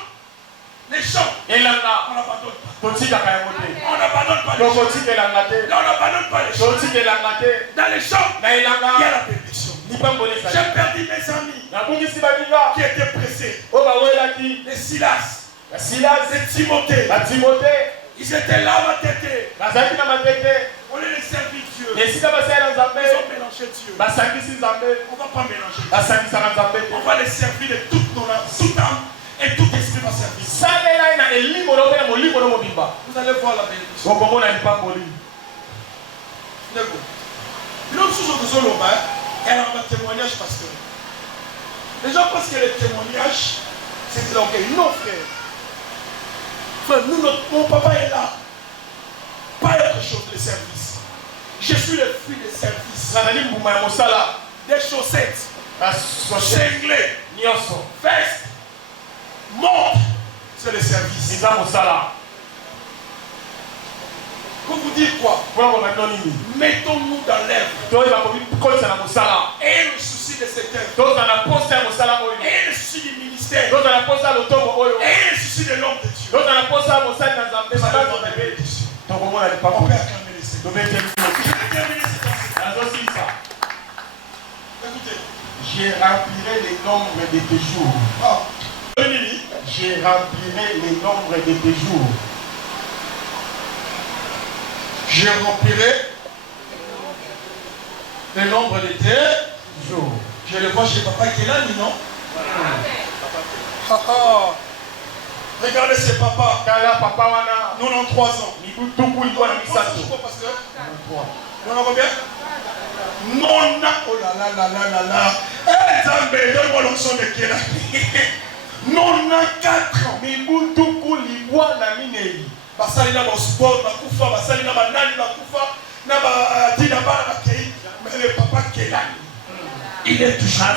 Les chants. Elanga. On n'abandonne pas. Totika kaya mote. On n'abandonne pas les chants. Tokotika elanga te. Non, on n'abandonne pas les chants. Totika elanga te. Dans les chants, Na elanga. il y a la bénédiction. Nipambolesa. J'ai perdu mes amis Nabungisi baninga. qui étaient pressés. O bawelaki. Les Silas. Na Silas. Les Timothée. Na Timothée. Ils étaient là à ma tête. Bazalaki na matete. On les servi Dieu. Esika basala nzambe. Ils ont mélangé Dieu. Basangisi nzambe. On ne va pas mélanger. Basangisaka nzambe. On va les servir de toute nos âmes, toute âme et tout esprit va servir. Salela na elimo no na molimo no mobimba. Vous allez voir la bénédiction. Okomona lipamboli. D'accord. L'autre chose que nous avons, elle a un témoignage pasteur. Les gens pensent que le témoignage, c'est de l'orgueil. Non, frère. Frère, nous, mon papa est là. Pas autre chose, le service. Je suis le fruit des services. Des chaussettes. Cinglés. Veste. Montre. C'est le service. Pour vous dire quoi? Mettons-nous dans l'œuvre. Et le souci de cette œuvre. Et le souci du ministère. Et le souci de l'homme de Dieu. On peut acclamer les Seigneurs. Écoutez. Je remplirai les nombres de tes jours. Je remplirai les nombres de tes jours. Je remplirai le nombre de tes jours. Je le vois chez papa qui est là, non? Regardez ce papa. 93 ans. On a combien? Non, oh là là là là là là. Eh, Zambé, donne-moi l'onction de qui est là. 94 ans. Basali na sport, bakufa, basali na banani, bakufa, na tina bana bakei, mais le papa qui est là, il est toujours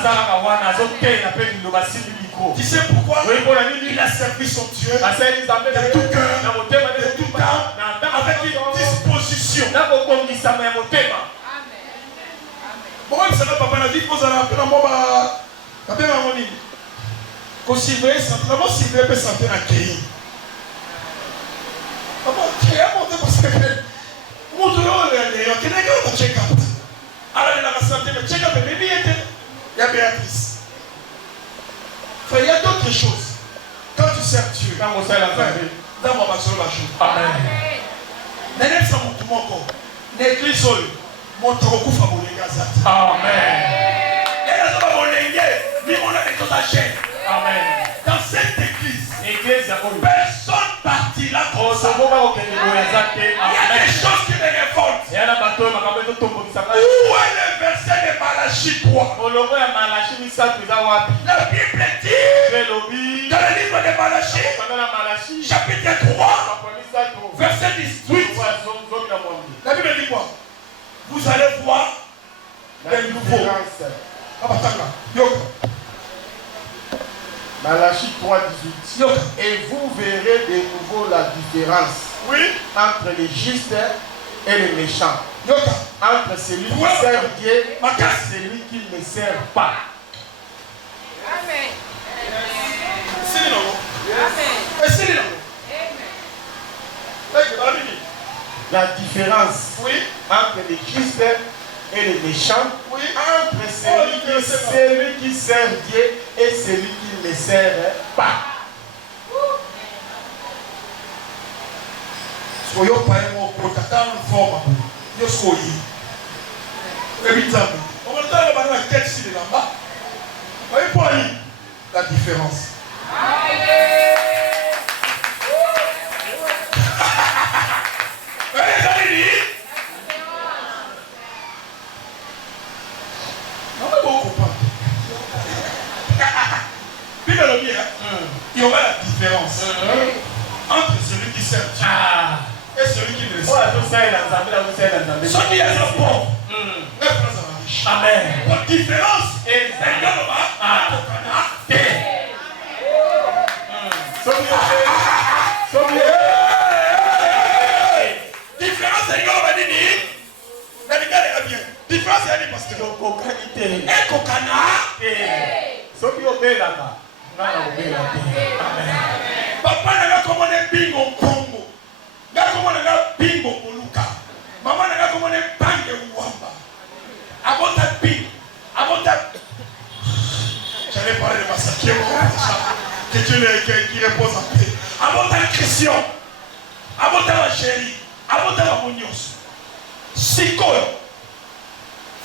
là. Tu sais pourquoi? Il a servi son Dieu de tout cœur, de toute âme, avec une disposition. Bon, il s'est papa n'a dit que vous allez appeler un mot, quand si vous voyez, simplement si vous voulez sentir un pays. Parce que il y a Béatrice. Il y a d'autres choses. Quand tu sers Dieu, dans mon Amen. Dans cette église, personne partira comme ça. Il y a des choses qui me révoltent. Où est le verset de Malachie 3? La Bible dit dans le livre de Malachie, chapitre 3, verset 18. La Bible dit quoi? Vous allez voir des nouveaux. Malachie 3, 18. Et vous verrez de nouveau la différence entre les justes et les méchants. Entre celui qui sert Dieu et celui qui ne sert pas. Amen. La différence entre les justes et les méchants, entre celui qui sert Dieu et celui qui ne sert pas. La différence. Soki ya pauvre. Amen. Pour différence, et différence, c'est bien. Différence, c'est parce que papa n'a commandé bingo Congo. N'a commandé bingo Oluka. Maman n'a commandé banque Wamba. Avant ta bingo. Avant ta. J'allais parler de massacre. Que Dieu qui repose en paix. Avant ta Christian. Avant ta chérie. Avant ta harmoniose. Sikoyo.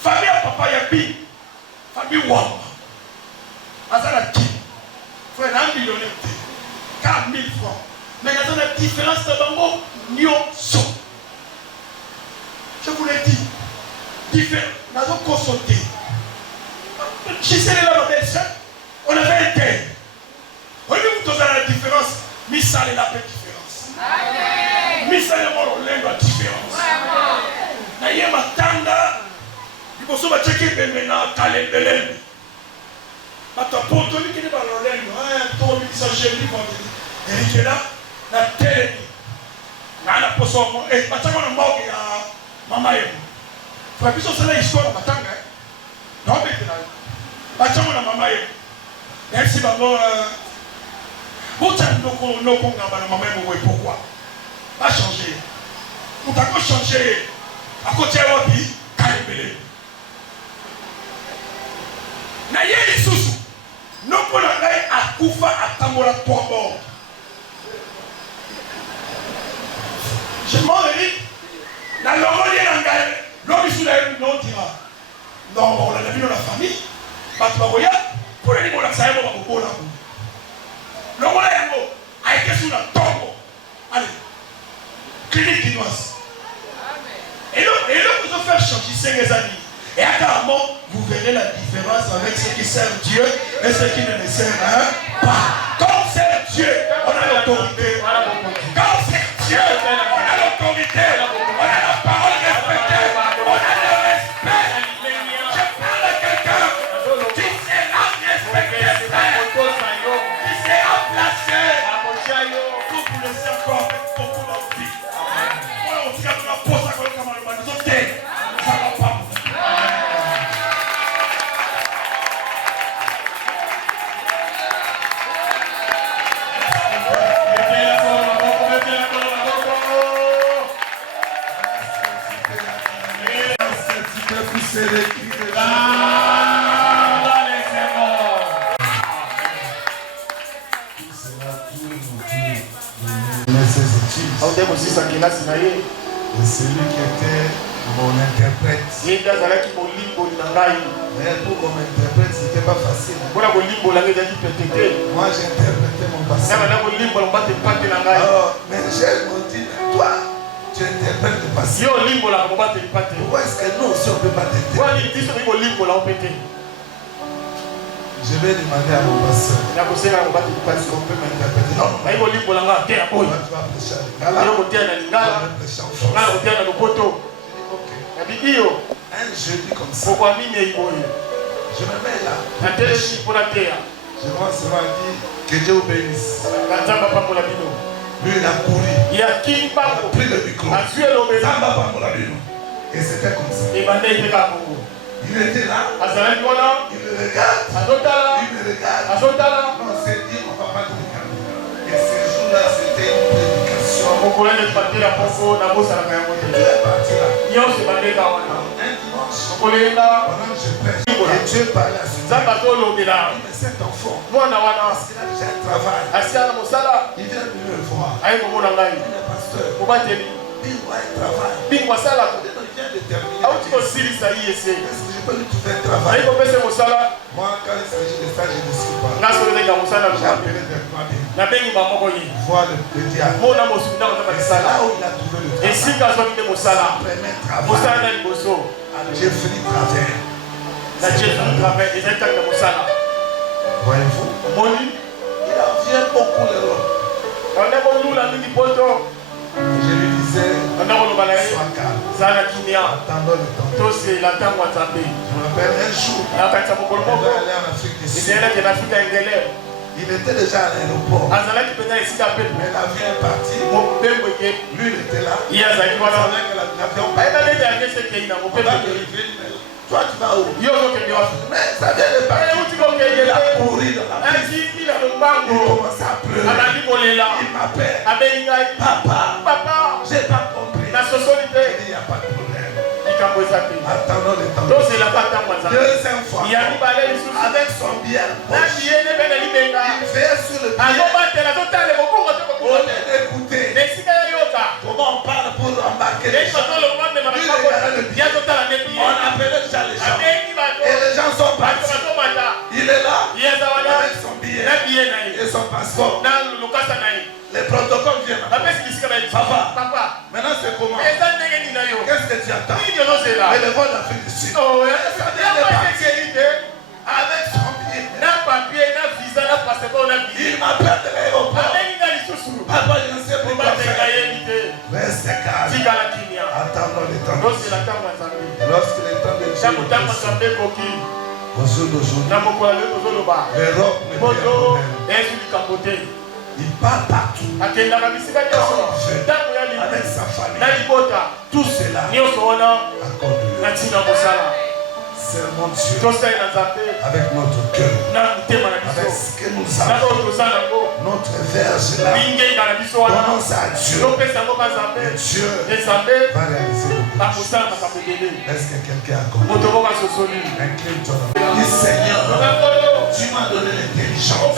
Famille à papa Yabi. Famille Wamba. Azala qui? Frère, un millionnaire. 4 000 francs. Mais il y a une différence de bango. Nyonso. Je vous l'ai dit. Différent. Nous avons consulté. Je sais là, ma belle soeur. On avait un thème. On dit que vous avez la différence. Missa est la belle différence. Missa est la différence. Naïe matanga. Il faut que tu aies maintenant calé. Bato poto ni kini balolendo to mi sajeli ko ni kela na tele na na poso mo batanga na mbogi ya mama yenu kwa biso sala histoire batanga no bete na batanga na mama yenu merci babo bota ndoko ngamba na mama yenu pourquoi va changer on t'a changer à côté wapi kalibele na yeli susu non pour la gagne à Koufa à Tamola Toambo. Je m'en vais. Dans l'orole de la gagne, l'homme sous la non dira. Non, on l'a vu dans la famille. Batmagoya, pour les mots la saille, on va vous la boue. L'orole est mot, a été sous la tombe. Allez, clinique guinoise. Et là, vous allez faire changer 5 amis. Et apparemment, vous verrez la différence avec ceux qui servent Dieu et ceux qui ne le servent pas. Comme c'est Dieu, on a l'autorité. Comme c'est Dieu, on a l'autorité. On a la parole respectée. On a le respect. Je parle à quelqu'un qui sera respecté, qui sera placé. Tout pour le encore, pour la vie. Voilà, on dit que la pose à quelqu'un comme le manuscrit. Ça va pas. C'est les cris de la c'est celui qui était mon interprète. Mais pour mon interprète, c'était pas facile. Moi, j'interprétais mon passé. Alors, mais j'ai dit, toi, tu interprètes le passé. Pourquoi est-ce que nous aussi on peut pas t'interpréter? Je vais demander à mon pasteur. Est-ce qu'on peut m'interpréter? Non. Tu vas prêcher à l'Ingala. Tu vas prêcher en France. Ok. Un jeudi comme ça. Je me mets là. Je vois seulement dire que Dieu vous bénisse. Lui il a couru. Il a pris le micro. Et c'était comme ça. Il était là. Il me regarde. Il me regarde. On s'est dit on va pas te regarder. Et ce jour-là c'était une prédication. Il est parti là. Un dimanche. Pendant que je prêche. Et Dieu parlait à ce Dieu. Mais cet enfant. Parce qu'il a déjà un travail. Il vient de me voir. Il est pasteur. Il voit un travail. Il vient de terminer. Est-ce que je peux lui trouver un travail? Moi, quand il s'agit de ça, je ne suis pas. J'ai appelé directement voir le diable. Et c'est là où il a trouvé le travail. Premier travail. J'ai fini travers. Voyez-vous? Il en vient beaucoup de l'homme. Je lui disais, sois Attendons le temps. Je me rappelle un jour, on va aller en Afrique du Sud. Il était déjà à l'aéroport. Mais l'avion est parti. Lui, il était là. Il savait que l'avion partait. Toi, tu vas où? Mais ça vient de partir. Il a couru dans la ville. Il commence à pleurer. Il m'appelle. Papa, j'ai pas compris. Il n'y a pas de problème. Attendons le temps. Deuxième fois, avec son bien, il fait sur le pied. Au lieu d'écouter comment on parle pour embarquer les gens, on appelle déjà les gens. Et les gens sont partis. Il est là avec son billet et son passeport. Les protocoles viennent. Papa, maintenant c'est comment? Qu'est-ce que tu attends? Mais le vol d'Afrique du Sud. Ça vient de partir avec son billet. Il m'appelle de l'aéroport. Papa, je ne sais plus quoi faire. Reste calme. Attendons le temps. Lorsque le temps de Dieu au jour d'aujourd'hui, l'Europe ne peut pas. Il part partout. Quand il fait avec sa famille, tout cela à cause de lui. Servons Dieu avec notre cœur, avec ce que nous avons, notre verge là. Donnons ça à Dieu. Et Dieu va réaliser beaucoup. Est-ce que quelqu'un a compris? Incline-toi. Dis Seigneur, tu m'as donné l'intelligence.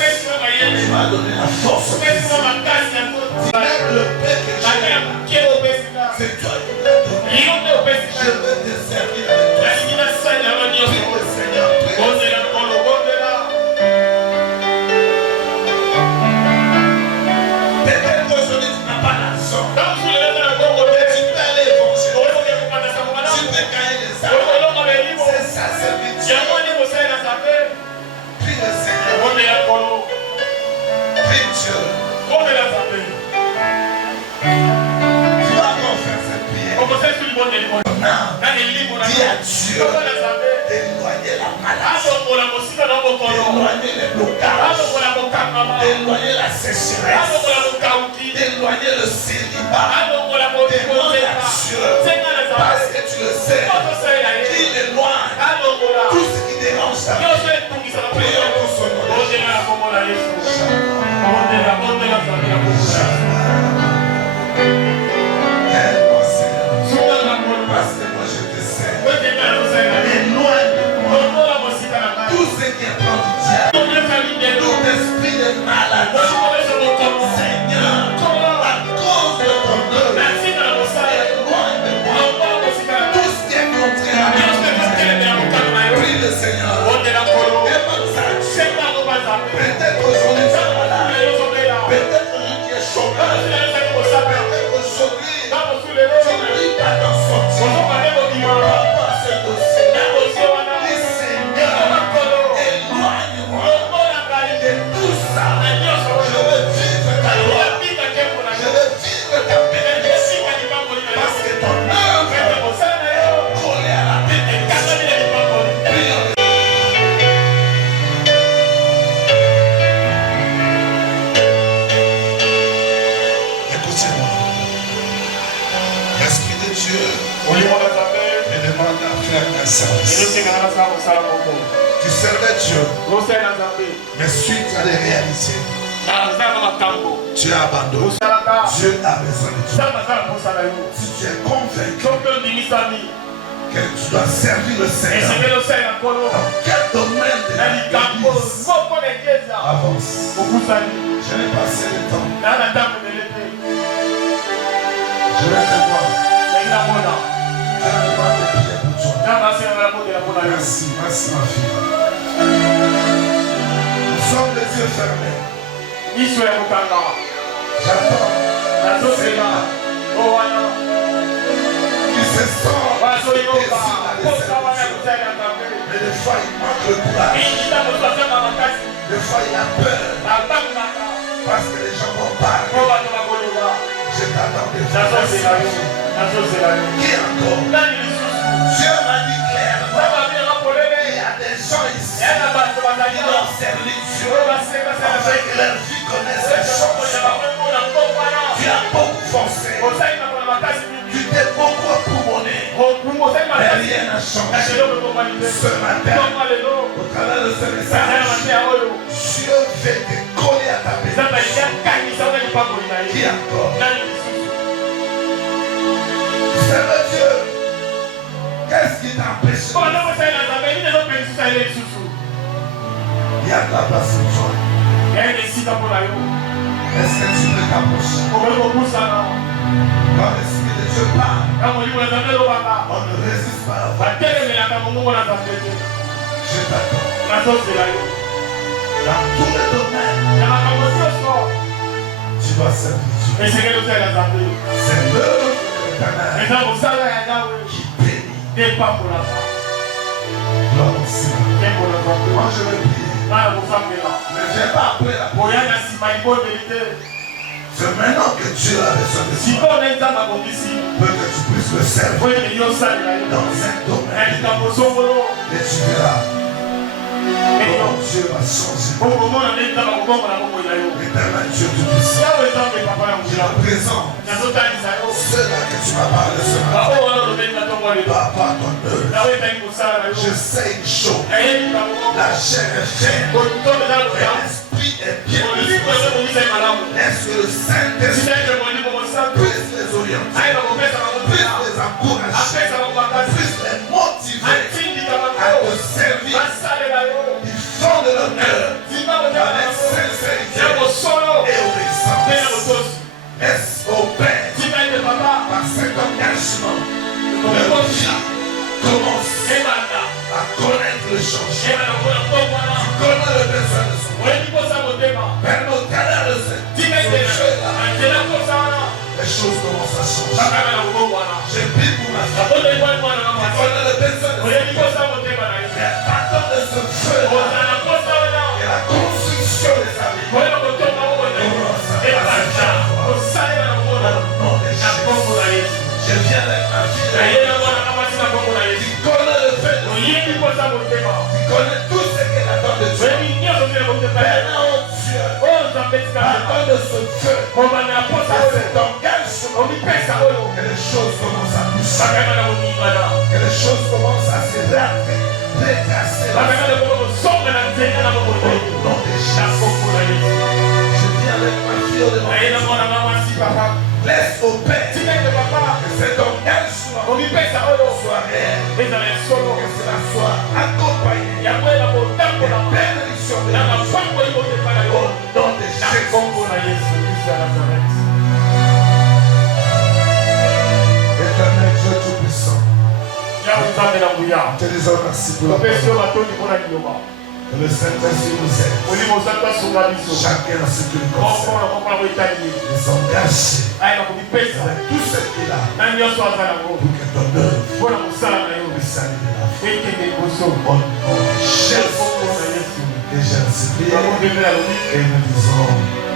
Tu m'as donné la force. Même le paix que j'ai, c'est toi qui me l'as donné. Je veux te servir avec toi. Prie le Seigneur. Peut-être qu'aujourd'hui tu n'as pas l'argent. Mais tu peux aller évangéliser. Tu peux gagner les âmes. C'est ça, servir Dieu. Prie le Seigneur. Prie Dieu. Tu vas encore faire cette prière. Dis à Dieu d'éloigner la maladie, d'éloigner les blocages, d'éloigner la sécheresse, d'éloigner le célibat. Demande à Dieu, parce que tu le sais, qu'il éloigne tout ce qui dérange ta vie. Prions pour son nom. Aide-moi, Seigneur, parce que moi je te sais. Éloigne-moi tout ce qui est plan du diable, tout esprit de maladie. Seigneur, à cause de ton œuvre, éloigne-moi tout ce qui est contraire à toi. Prie le Seigneur. Peut-être aujourd'hui tu es malade. Peut-être aujourd'hui tu es chômeur. Peut-être aujourd'hui tu n'arrives pas à t'en sortir. Papa, ce dossier. Dis Seigneur, éloigne-moi de tout ça. Je veux vivre ta loi. Je veux vivre ta bénédiction. Parce que ton œuvre est collée à la bénédiction. Écoutez-moi. L'Esprit de Dieu me demande à faire un service. Tu servais Dieu, mais suite à les réalités, tu as abandonné. Dieu a besoin de toi. Si tu es convaincu que tu dois servir le Seigneur, dans quel domaine de la vie, avance. Je n'ai pas assez de temps. Je vais te voir. Je vais devoir te prier pour toi. Merci, merci ma fille. Nous sommes les yeux fermés. J'attends. Il se sent. Mais des fois il manque le courage. Des fois il a peur. Parce que les gens vont parler. Je te Qui encore? Dieu m'a dit clairement, il y a des gens ici qui ont servi Dieu avec leur vie connaissent les choses. Tu as beaucoup foncé, tu t'es beaucoup accouronné, mais rien n'a changé. Ce matin, au travers de ce message, Dieu veut te coller à ta maison. Qui encore? Seigneur Dieu, qu'est-ce qui t'empêche? Il y a de la place pour toi. Est-ce que tu peux t'approcher? Quand l'Esprit de Dieu parle, on ne résiste pas à la voix. Je t'attends. Dans tous les domaines, tu dois servir Dieu. C'est l'œuvre qui bénit. Gloire au Seigneur. Moi je vais prier. Mais je n'ai pas appris la prière. C'est maintenant que Dieu a besoin de toi. Peut que tu puisses le servir dans un domaine. Et tu verras. Oh, Dieu va changer. Éternel Dieu tout-puissant. Je présente ceux-là que tu m'as parlé ce matin. Papa, ton œuvre. Je sais une chose. La chair est faible. L'esprit est bien. Est-ce que le Saint-Esprit puisse les orienter, puisse les encourager, puisse les motiver à te servir? Ils font de l'honneur avec sincérité et obéissance. Est-ce au Père, par cet engagement, leur vie commence à connaître le changement. Tu connais le besoin de son Père. Père, au travers de ce jeu-là, les choses commencent à changer. J'ai pris pour ma femme. Tu connais le besoin de son Père. Mais à partir de ce feu, et la construction des amis commence à passer au nom de Jésus. Je viens avec ma fille. Tu connais le fait de Dieu. Tu connais tout ce qu'elle attend de Dieu. Père, oh Dieu, attends de ce feu, de cet engagement, que les choses commencent à bouger, que les choses commencent à se retracer. Au nom de Jésus. Je viens avec ma fille devant. Laisse au Père que cet engagement soit réel, que cela soit accompagné de bénédiction de Dieu. Au nom de Jésus. Éternel Dieu tout-puissant, je te dis merci pour la parole. Que le Saint-Esprit nous aide. Chacun à ce qu'il concerne. Les engager avec tout ce qu'il a pour que ton œuvre puisse saluer la vie. Au nom de Jésus, que j'ai ainsi prié et nous disons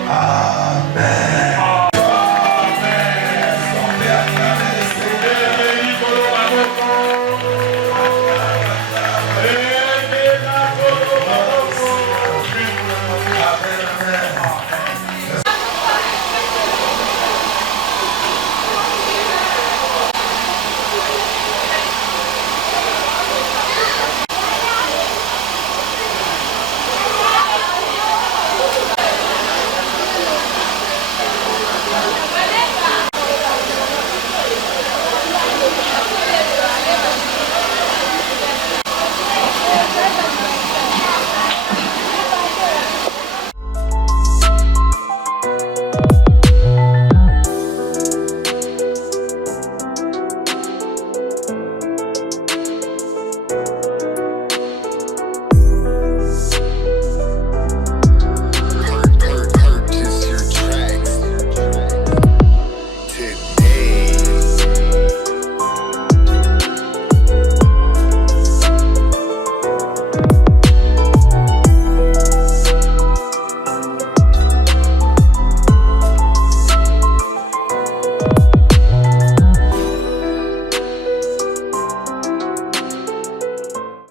Amen.